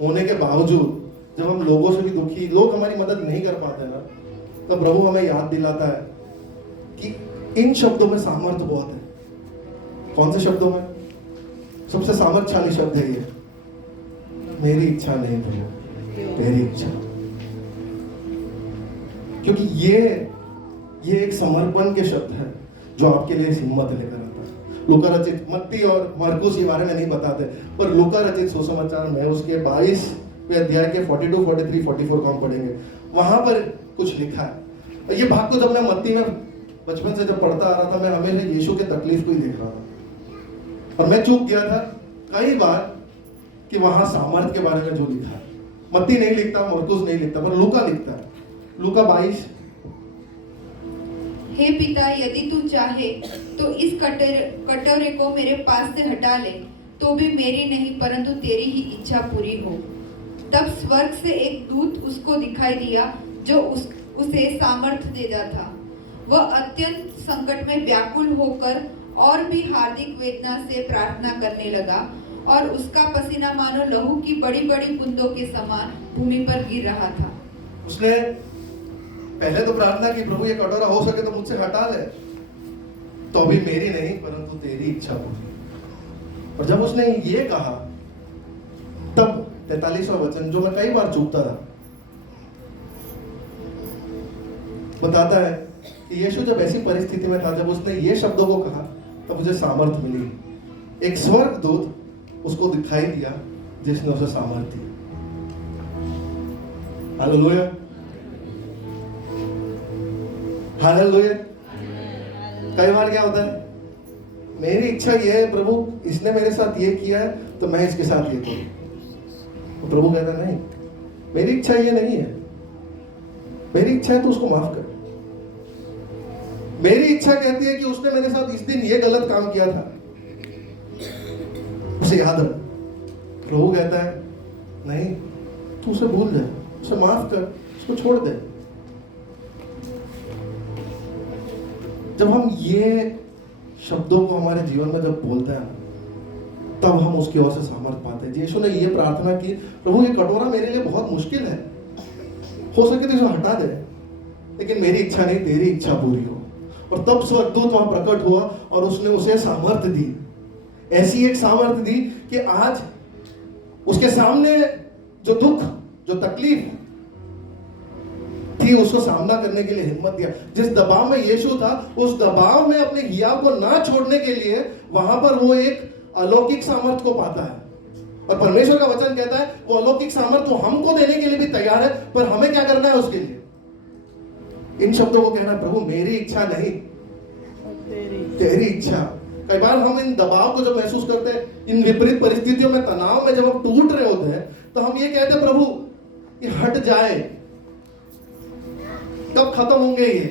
होने के बावजूद जब हम लोगों से भी दुखी, लोग हमारी मदद नहीं कर पाते ना, तो प्रभु हमें याद दिलाता है कि इन शब्दों में सामर्थ्य बहुत है। कौन से शब्दों में? सबसे सामर्थ्यशाली शब्द है ये, मेरी इच्छा नहीं प्रभु तेरी इच्छा। क्योंकि ये एक समर्पण के शब्द है जो आपके लिए हिम्मत लेकर आता है। लूका रचित, मत्ती और मरकुस के बारे में नहीं बताते, पर लूका रचित सुसमाचार में उसके 22वें अध्याय के 42, 43, 44 को हम पढ़ेंगे। वहां पर कुछ लिखा है। ये भाग को जब मैं मत्ती में बचपन से जब पढ़ता आ रहा था, मैं हमेशा यीशु के तकलीफ को ही देख रहा था और मैं चूक गया था कई बार कि वहां सामर्थ के बारे में जो लिखा है। मत्ती नहीं लिखता, मरकुस नहीं लिखता, पर लूका लिखता है। लूका 22, हे पिता, यदि तू चाहे तो इस कटोरे को मेरे पास से हटा ले, तो भी मेरी नहीं परंतु तेरी ही इच्छा पूरी हो। तब स्वर्ग से एक दूत उसको दिखाई दिया जो उसे सामर्थ्य देता था। वह अत्यंत संकट में व्याकुल होकर और भी हार्दिक वेदना से प्रार्थना करने लगा और उसका पसीना मानो लहू की बड़ी बड़ी बूंदों के समान भूमि पर गिर रहा था। उसने पहले तो प्रार्थना की, प्रभु ये कटोरा हो सके तो मुझसे हटा ले, तो अभी मेरी नहीं परंतु तेरी इच्छा पूरी। और जब उसने ये कहा तब 43वां वचन जो मैं कई बार चूकता था बताता है कि यीशु जब ऐसी परिस्थिति में था, जब उसने ये शब्दों को कहा तब मुझे सामर्थ मिली। एक स्वर्गदूत उसको दिखाई दिया जिसने उसे सामर्थ दी। Hallelujah, hallelujah. कई बार क्या होता है, मेरी इच्छा ये है प्रभु इसने मेरे साथ ये किया है तो मैं इसके साथ ये करूं। तो प्रभु कहता नहीं, मेरी इच्छा ये नहीं है, मेरी इच्छा है तो उसको माफ कर। मेरी इच्छा कहती है कि उसने मेरे साथ इस दिन ये गलत काम किया था, उसे याद रख। प्रभु कहता है नहीं, तू उसे भूल जा, उसे माफ कर, उसको छोड़ दे। जब हम ये शब्दों को हमारे जीवन में जब बोलते हैं तब हम उसकी ओर से सामर्थ पाते हैं। यीशु ने ये प्रार्थना की, प्रभु ये कटोरा मेरे लिए बहुत मुश्किल है, हो सके तो इसे हटा दे, लेकिन मेरी इच्छा नहीं तेरी इच्छा पूरी हो। और तब स्वर्गदूत वहां प्रकट हुआ और उसने उसे सामर्थ्य दी, ऐसी एक सामर्थ्य दी कि आज उसके सामने जो दुख जो तकलीफ थी उसको सामना करने के लिए हिम्मत दिया। जिस दबाव में यीशु था उस दबाव में अपने हियाव को ना छोड़ने के लिए वहां पर वो एक अलौकिक सामर्थ को पाता है। और परमेश्वर का वचन कहता है वो अलौकिक सामर्थ वो हमको देने के लिए भी तैयार है, पर हमें क्या करना है उसके लिए? इन शब्दों को कहना, प्रभु मेरी इच्छा नहीं तेरी इच्छा। कई बार हम इन दबाव को जब महसूस करते हैं, इन विपरीत परिस्थितियों में, तनाव में जब हम टूट रहे होते हैं, तो हम ये कहते हैं प्रभु ये हट जाए, कब खत्म होंगे ये?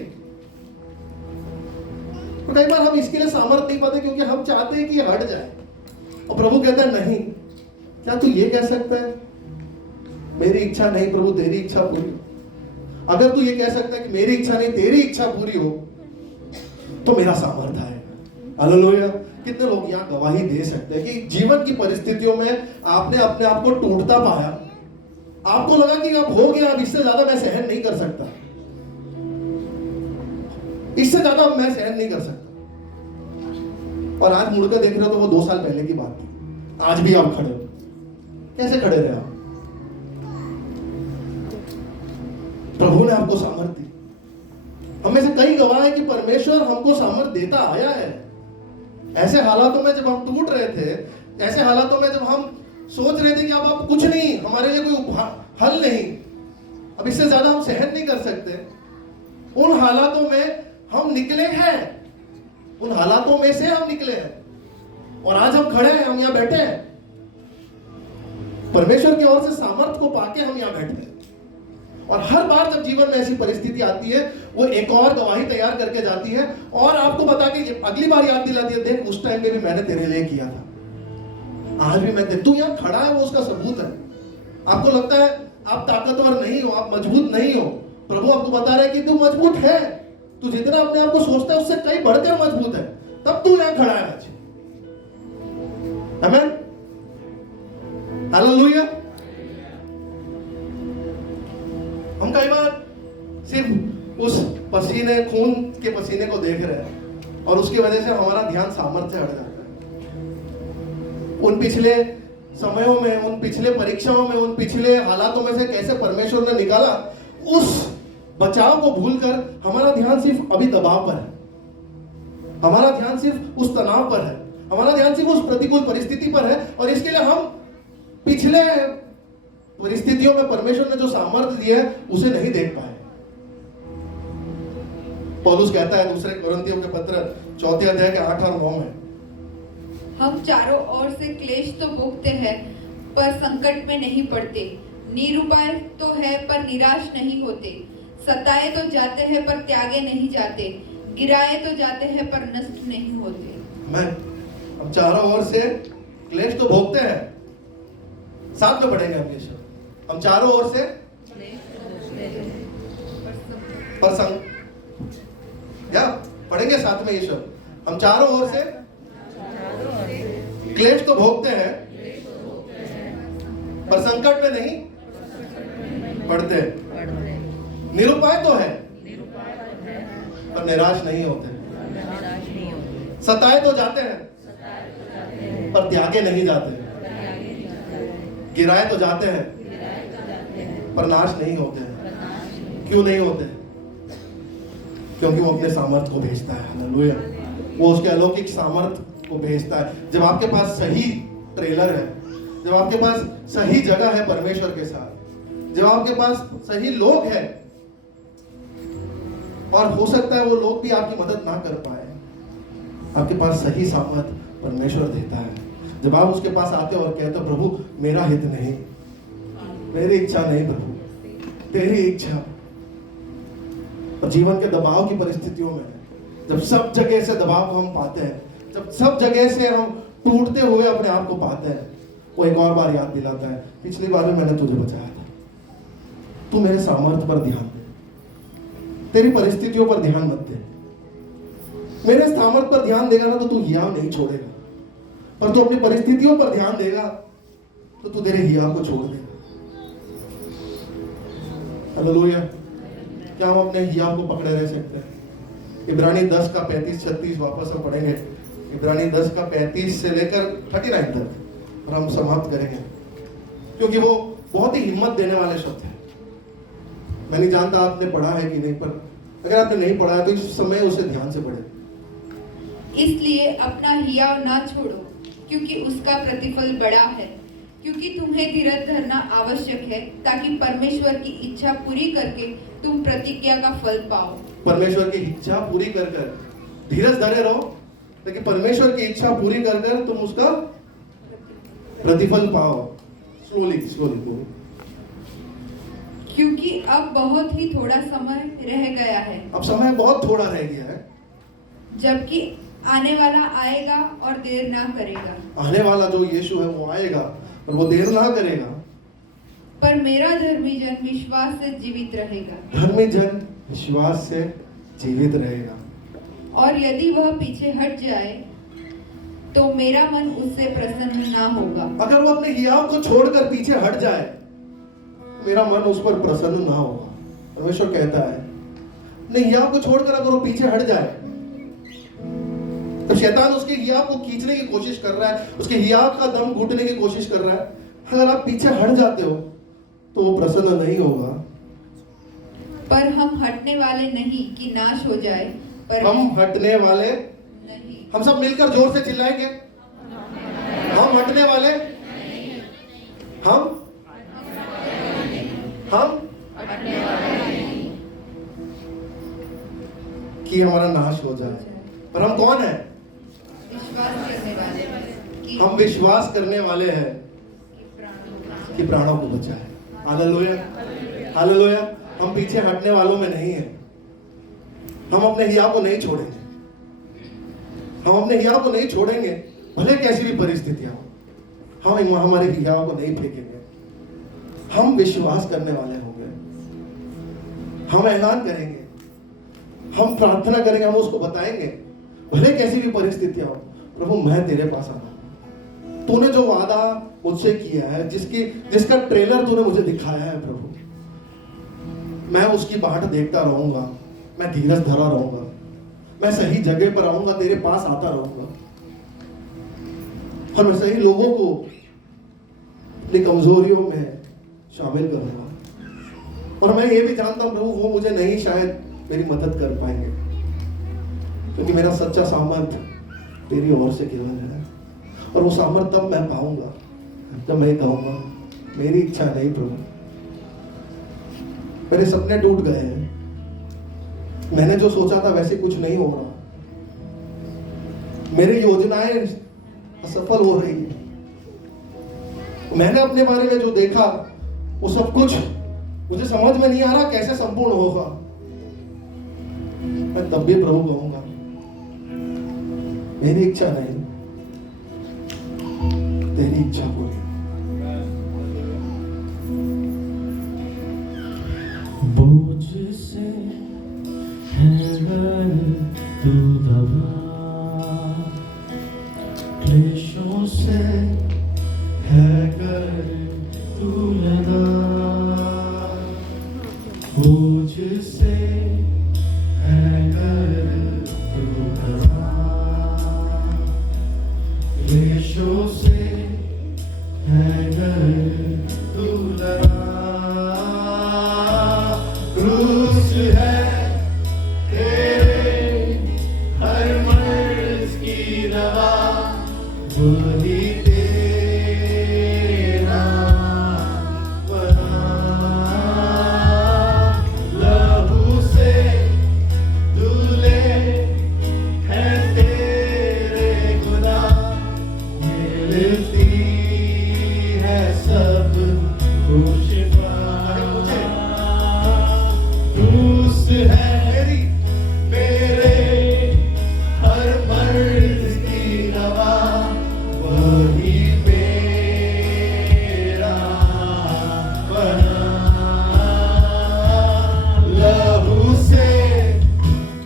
तो कई बार हम इसके लिए सामर्थ्य नहीं पाते क्योंकि हम चाहते हैं कि ये हट जाए। और प्रभु कहता है नहीं, क्या तू ये कह सकता है मेरी इच्छा नहीं प्रभु तेरी इच्छा पूरी हो? अगर तू ये कह सकता है कि मेरी इच्छा नहीं तेरी इच्छा पूरी हो तो मेरा सामर्थ्य है। हालेलुया। कितने लोग यहाँ गवाही दे सकते हैं कि जीवन की परिस्थितियों में आपने अपने आप को टूटता पाया, आपको लगा कि अब हो गया, अब इससे ज्यादा मैं सहन नहीं कर सकता, इससे ज्यादा मैं सहन नहीं कर सकता, और आज मुड़कर देख रहे हो तो वो 2 साल पहले की बात थी, आज भी आप खड़े हो। कैसे खड़े रहे आप? प्रभु ने आपको सामर्थ्य दी। हमें से कई गवाह है कि परमेश्वर हमको सामर्थ्य देता आया है। ऐसे हालातों में जब हम टूट रहे थे, ऐसे हालातों में जब हम सोच रहे थे कि अब कुछ नहीं, हमारे लिए कोई हल नहीं, अब इससे ज्यादा हम सहन नहीं कर सकते, उन हालातों में हम निकले हैं, उन हालातों में से हम निकले हैं और आज हम खड़े हैं, हम यहां बैठे हैं। परमेश्वर की ओर से सामर्थ्य को पाके हम यहां बैठे हैं। और हर बार जब जीवन में ऐसी परिस्थिति आती है वो एक और गवाही तैयार करके जाती है और आपको बता के अगली बार याद दिलाती है, देख उस टाइम में भी मैंने तेरे लिए किया था, आज भी मैं तू यहां खड़ा है वो उसका सबूत है। आपको लगता है आप ताकतवर नहीं हो, आप मजबूत नहीं हो, प्रभु आपको बता रहे कि तू मजबूत है, तू जितना अपने आप को सोचता है उससे कहीं बढ़कर मजबूत है, तब तू यहां खड़ा है आज। आमीन, हालेलुया। हम कई बार सिर्फ उस पसीने, खून के पसीने को देख रहे हैं और उसकी वजह से हमारा ध्यान सामर्थ्य से हट जाता है। उन पिछले समयों में, उन पिछले परीक्षाओं में, उन पिछले हालातों में से कैसे परमेश्वर ने निकाला, उस बचाव को भूलकर हमारा ध्यान सिर्फ अभी दबाव पर है, हमारा ध्यान सिर्फ उस तनाव पर है, हमारा ध्यान सिर्फ उस प्रतिकूल परिस्थिति पर है और इसके लिए हम पिछले परिस्थितियों में परमेश्वर ने जो सामर्थ्य दिया है उसे नहीं देख पाए। पौलुस कहता है दूसरे कोरिन्थियों के पत्र 4 अध्याय के 8 और 9 में, हम चारों ओर से क्लेश तो भोगते हैं पर संकट में नहीं पड़ते, निरुपाय तो है पर निराश नहीं होते, सताए तो जाते हैं पर त्यागे नहीं जाते, गिराए तो जाते हैं पर नष्ट नहीं होते। मैं हम चारों ओर से क्लेश तो भोगते हैं, साथ में पढ़ेंगे हम ये शब्द, हम चारों ओर से प्रसंग, या पढ़ेंगे साथ में ये शब्द, हम चारों ओर से क्लेश तो भोगते हैं पर संकट में नहीं पड़ते, निरुपाय तो है पर निराश नहीं होते, सताए तो जाते हैं पर त्यागे नहीं जाते, गिराए तो जाते हैं पर नाश नहीं होते हैं। क्यों नहीं होते? क्योंकि वो अपने सामर्थ्य को भेजता है। हालेलुया। वो उसके अलौकिक सामर्थ्य को भेजता है। जब आपके पास सही ट्रेलर है, जब आपके पास सही जगह है परमेश्वर के साथ, जब आपके पास सही लोग हैं, और हो सकता है वो लोग भी आपकी मदद ना कर पाए, आपके पास सही सामर्थ्य परमेश्वर देता है। जब आप उसके पास आते हो और कहते हो प्रभु मेरा हित नहीं, मेरी इच्छा नहीं प्रभु, तेरी इच्छा। और जीवन के दबाव की परिस्थितियों में जब सब जगह से दबाव को हम पाते हैं, जब सब जगह से हम टूटते हुए अपने आप को पाते हैं, वो एक और बार याद दिलाता है पिछली बार में मैंने तुझे बचाया था, तू मेरे सामर्थ्य पर ध्यान दे, तेरी परिस्थितियों पर ध्यान मत दे। मेरे सामर्थ्य पर ध्यान देगा ना तो तू हियाव नहीं छोड़ेगा, पर तू अपनी परिस्थितियों पर ध्यान देगा तो तू तेरे हियाव को छोड़ देगा। हालेलुया। क्या हम अपने हियाव को पकड़े रह सकते हैं? इब्रानी 10 का 35-36 वापस हम पढ़ेंगे। इब्रानी 10 का 35 से लेकर 39 तक और हम समाप्त करेंगे, क्योंकि वो बहुत ही हिम्मत देने वाले शब्द हैं। मैं नहीं जानता आपने पढ़ा है कि नहीं, पर अगर आपने नहीं पढ़ा है तो इस समय उसे ध्यान से पढ़े। इसलिए अपना हियाव ना छोड़ो, क्योंकि उसका प्रतिफल बड़ा है। क्योंकि तुम्हें धीरज धरना आवश्यक है, ताकि परमेश्वर की इच्छा पूरी करके तुम प्रतिज्ञा का फल पाओ। परमेश्वर की इच्छा पूरी कर धीरज धरे रहो, लेकिन परमेश्वर की इच्छा पूरी कर तुम उसका प्रतिफल पाओ। स्लोली बोलो। क्योंकि अब बहुत ही थोड़ा समय रह गया है, अब समय बहुत थोड़ा रह गया है, जबकि आने वाला आएगा और देर ना करेगा। आने वाला जो यीशु है वो आएगा और वो देर ना करेगा। पर मेरा धर्मी जन विश्वास से जीवित रहेगा। धर्मी जन विश्वास से जीवित रहेगा। और यदि वह पीछे हट जाए तो मेरा मन उससे प्रसन्न ना होगा। अगर वो अपने हियाव को छोड़कर पीछे हट जाए, मेरा मन उस पर प्रसन्न ना होगा। परमेश्वर कहता है नहीं, हियाव को छोड़कर अगर वो पीछे हट जाए तो शैतान उसके हियाव को खींचने की कोशिश कर रहा है, उसके हियाव का दम घुटने की कोशिश कर रहा है। अगर आप पीछे हट जाते हो तो वो प्रसन्न नहीं होगा। पर हम हटने वाले नहीं कि नाश हो जाए, पर हम हटने वाले नहीं। हम सब मिलकर जोर से चिल्लाएंगे, हम हटने वाले, हम कि हमारा नाश हो जाए। पर हम कौन है? विश्वास करने वाले हैं हम विश्वास करने वाले हैं कि प्राणों को बचाए। Hallelujah, hallelujah. हम पीछे हटने वालों में नहीं है। हम अपने हियाव को नहीं छोड़ेंगे, हम अपने हियाव को नहीं छोड़ेंगे, भले कैसी भी परिस्थितियां हो। हम हमारे हियाव को नहीं फेंकेंगे। हम विश्वास करने वाले होंगे, हम ऐलान करेंगे, हम प्रार्थना करेंगे, हम उसको बताएंगे, भले कैसी भी परिस्थितियां हो, प्रभु मैं तेरे पास आ रहा हूं। तूने जो वादा मुझसे किया है, जिसका ट्रेलर तूने मुझे दिखाया है प्रभु, मैं उसकी बाट देखता रहूंगा, मैं धीरज धरा रहूंगा, मैं सही जगह पर आऊंगा, तेरे पास आता रहूंगा, और मैं सही लोगों को अपनी कमजोरियों में शामिल करूंगा। और मैं ये भी जानता हूं प्रभु वो मुझे नहीं शायद मेरी मदद कर पाएंगे, क्योंकि मेरा सच्चा सामर्थ तेरी ओर से केवल है। और वो सामर्थ तब मैं पाऊंगा जब मैं कहूंगा मेरी इच्छा नहीं प्रभु, मेरे सपने टूट गए हैं, मैंने जो सोचा था वैसे कुछ नहीं हो रहा, मेरी योजनाएं असफल हो रही है, मैंने अपने बारे में जो देखा वो सब कुछ मुझे समझ में नहीं आ रहा कैसे संपूर्ण होगा। मैं तब भी प्रभु कहूंगा मेरी इच्छा नहीं, तेरी इच्छा पूरी। तू दबा क्लेशों से है कर तू लगा बोझ से है कर तू दबा क्लेशों से है कर तू लगा क्रूस है तेरे हर मर्ज की दवा वही तेरा बना लहू से धुले हैं तेरे गुनाह मिलती है सब खुशबा क्रूस है मेरी मेरे हर मर्ज की दवा वही मेरा बना लहू से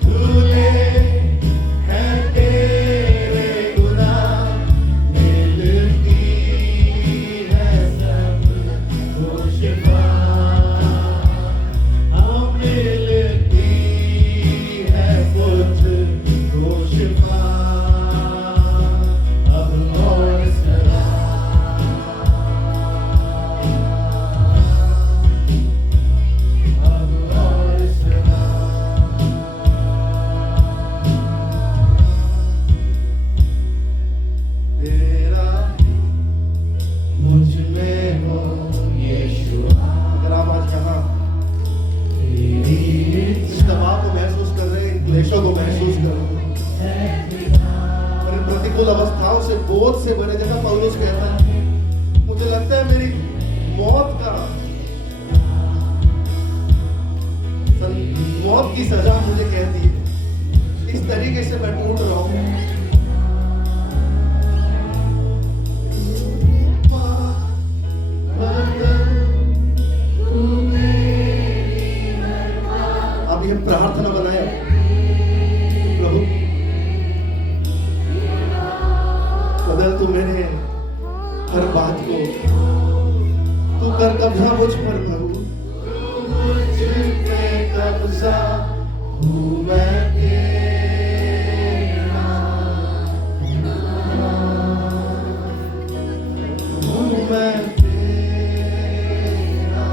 धुले हैं तेरे गुनाह मिलती है सब खुशबा मिलती है कुछ खुशबा अब और सदा अब और सदा तेरा मुझ में हो यीशु अगर आप आज यहाँ इस दबाव को महसूस कर रहे हैं इन क्लेशों को महसूस कर रहे हैं और इन प्रतिकूल अवस्थाओं से बोझ से भरे जैसा पौलुस कहता है मुझे लगता है मेरी मौत की सजा मुझे कहती है इस तरीके से मैं टूट रहा हूँ अब ये प्रार्थना बनाया प्रभु बदल तू मेरे हर बात को तू कर कब्जा मुझ पर प्रभु मुझ पे कब्जा हूँ मैं तेरा हूँ मैं तेरा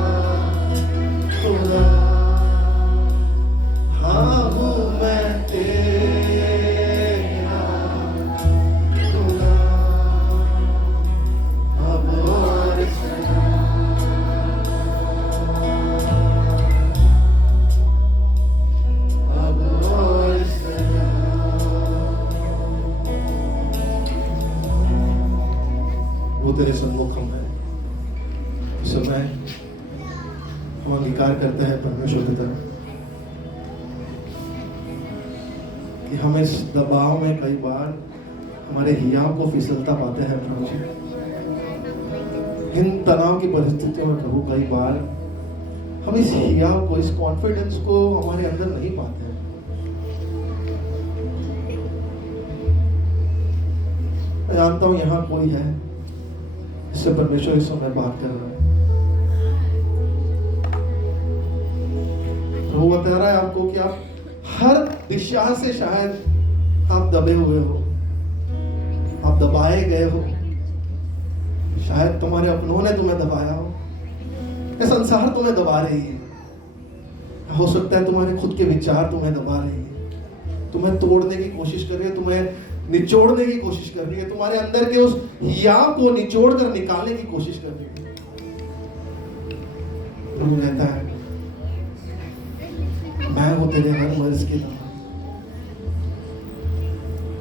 खुदा हाँ हूँ मैं तेरा खुदा अब और सदा अब और सदा वो तेरे सम्मुख हम है इस समय हम अंगीकार करते हैं परमेश्वर की तरफ कि हम इस दबाव में कई बार हमारे हियाव को फिसलता पाते हैं प्रभु जी इन तनाव की परिस्थितियों में प्रभु कई बार हम इस हियाव को इस कॉन्फिडेंस को हमारे अंदर नहीं पाते हैं मैं जानता हूं यहाँ कोई है इससे परमेश्वर इस समय बात कर रहा है प्रभु बता रहा है आपको कि आप हर दिशा से शायद आप दबे हुए हो आप दबाए गए हो शायद तुम्हारे अपनों ने तुम्हें दबाया हो ये संसार तुम्हें दबा रही है हो सकता है तुम्हारे खुद के विचार तुम्हें दबा रही है तुम्हें तोड़ने की कोशिश कर रही है तुम्हें निचोड़ने की कोशिश कर रही है तुम्हारे अंदर के उस हियाव को निचोड़ कर निकालने की कोशिश कर रही है प्रभु कहता है मैं हूं तेरे हर मर्ज की दवा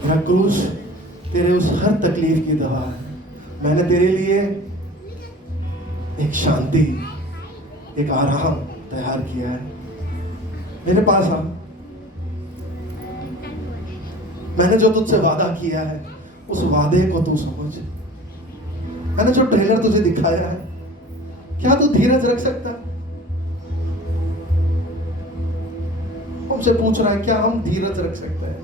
मेरा क्रूस तेरे उस हर तकलीफ की दवा है मैंने तेरे लिए एक शांति एक आराम तैयार किया है मेरे पास आ मैंने जो तुझसे वादा किया है उस वादे को तू समझ मैंने जो ट्रेलर तुझे दिखाया है क्या तू धीरज रख सकता हमसे पूछ रहा है क्या हम धीरज रख सकते हैं,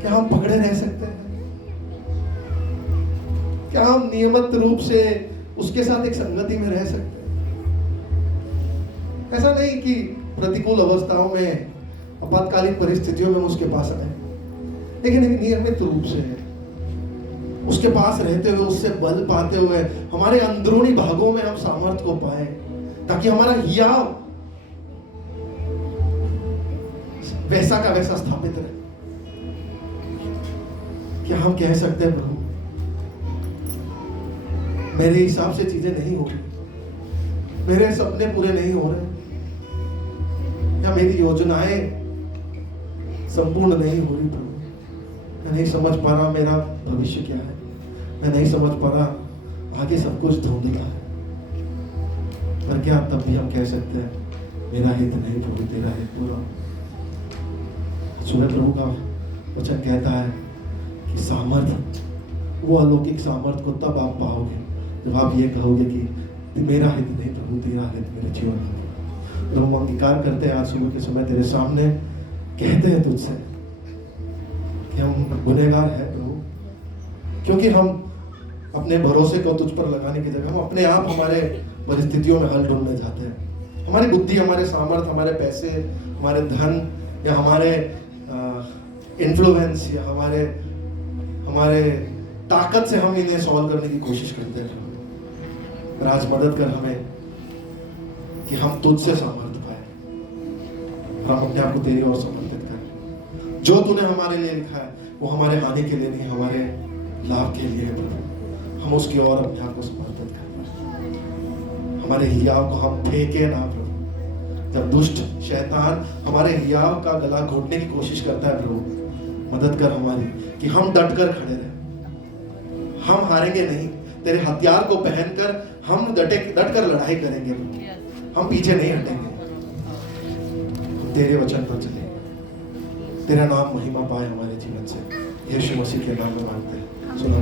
क्या हम पकड़े रह सकते हैं, क्या हम नियमित रूप से उसके साथ एक संगति में रह सकते हैं। ऐसा नहीं कि प्रतिकूल अवस्थाओं में, आपातकालीन परिस्थितियों में उसके पास आए, लेकिन एक नियमित रूप से उसके पास रहते हुए, उससे बल पाते हुए हमारे अंदरूनी भागों में हम सामर्थ्य को पाए, ताकि हमारा हियाव वैसा का वैसा स्थापित रहे। क्या हम कह सकते हैं प्रभु मेरे हिसाब से चीजें नहीं हो रही, मेरे सपने पूरे नहीं हो रहे, या मेरी योजनाएं संपूर्ण नहीं हो रही प्रभु, मैं नहीं समझ पा रहा मेरा भविष्य क्या है, मैं नहीं समझ पा रहा आगे सब कुछ धुंधला है। पर क्या तब भी हम कह सकते हैं मेरा हित नहीं प्रभु, तेरा हित पूरा। सुने प्रभु का वचन कहता है कि सामर्थ्य, वो अलौकिक सामर्थ्य को तब आप पाओगे जब आप ये कहोगे कि मेरा हित नहीं प्रभु, तेरा हित मेरे जीवन में। प्रभु हम अंगीकार करते हैं आज सुबह के समय तेरे सामने, कहते हैं तुझसे कि हम गुनहगार हैं प्रभु, क्योंकि हम अपने भरोसे को तुझ पर लगाने की जगह हम अपने आप हमारे परिस्थितियों में हल ढूंढने जाते हैं। हमारी बुद्धि, हमारे सामर्थ्य, हमारे पैसे, हमारे धन, या हमारे इन्फ्लुएंस, या हमारे ताकत से हम इन्हें सॉल्व करने की कोशिश करते हैं। पर आज मदद कर हमें कि हम तुझसे सामर्थ्य पाए, हम अपने आप को तेरी ओर समर्पित करें। जो तूने हमारे लिए लिखा है वो हमारे हानि के लिए नहीं, हमारे लाभ के लिए है प्रभु। हम उसकी ओर अपने आप को समर्पित करें। हमारे हियाव को हम फेंके ना प्रभु। जब दुष्ट शैतान हमारे हियाव का गला घोटने की कोशिश करता है प्रभु, मदद कर हमारी कि हम डटकर खड़े रहें। हम हारेंगे नहीं, तेरे हथियार को पहनकर हम डटकर लड़ाई करेंगे प्रभु, हम पीछे नहीं हटेंगे, तेरे वचन पर चलेंगे। तेरा नाम महिमा पाए हमारे जीवन से, यीशु मसीह के नाम में मांगते हैं, सुना।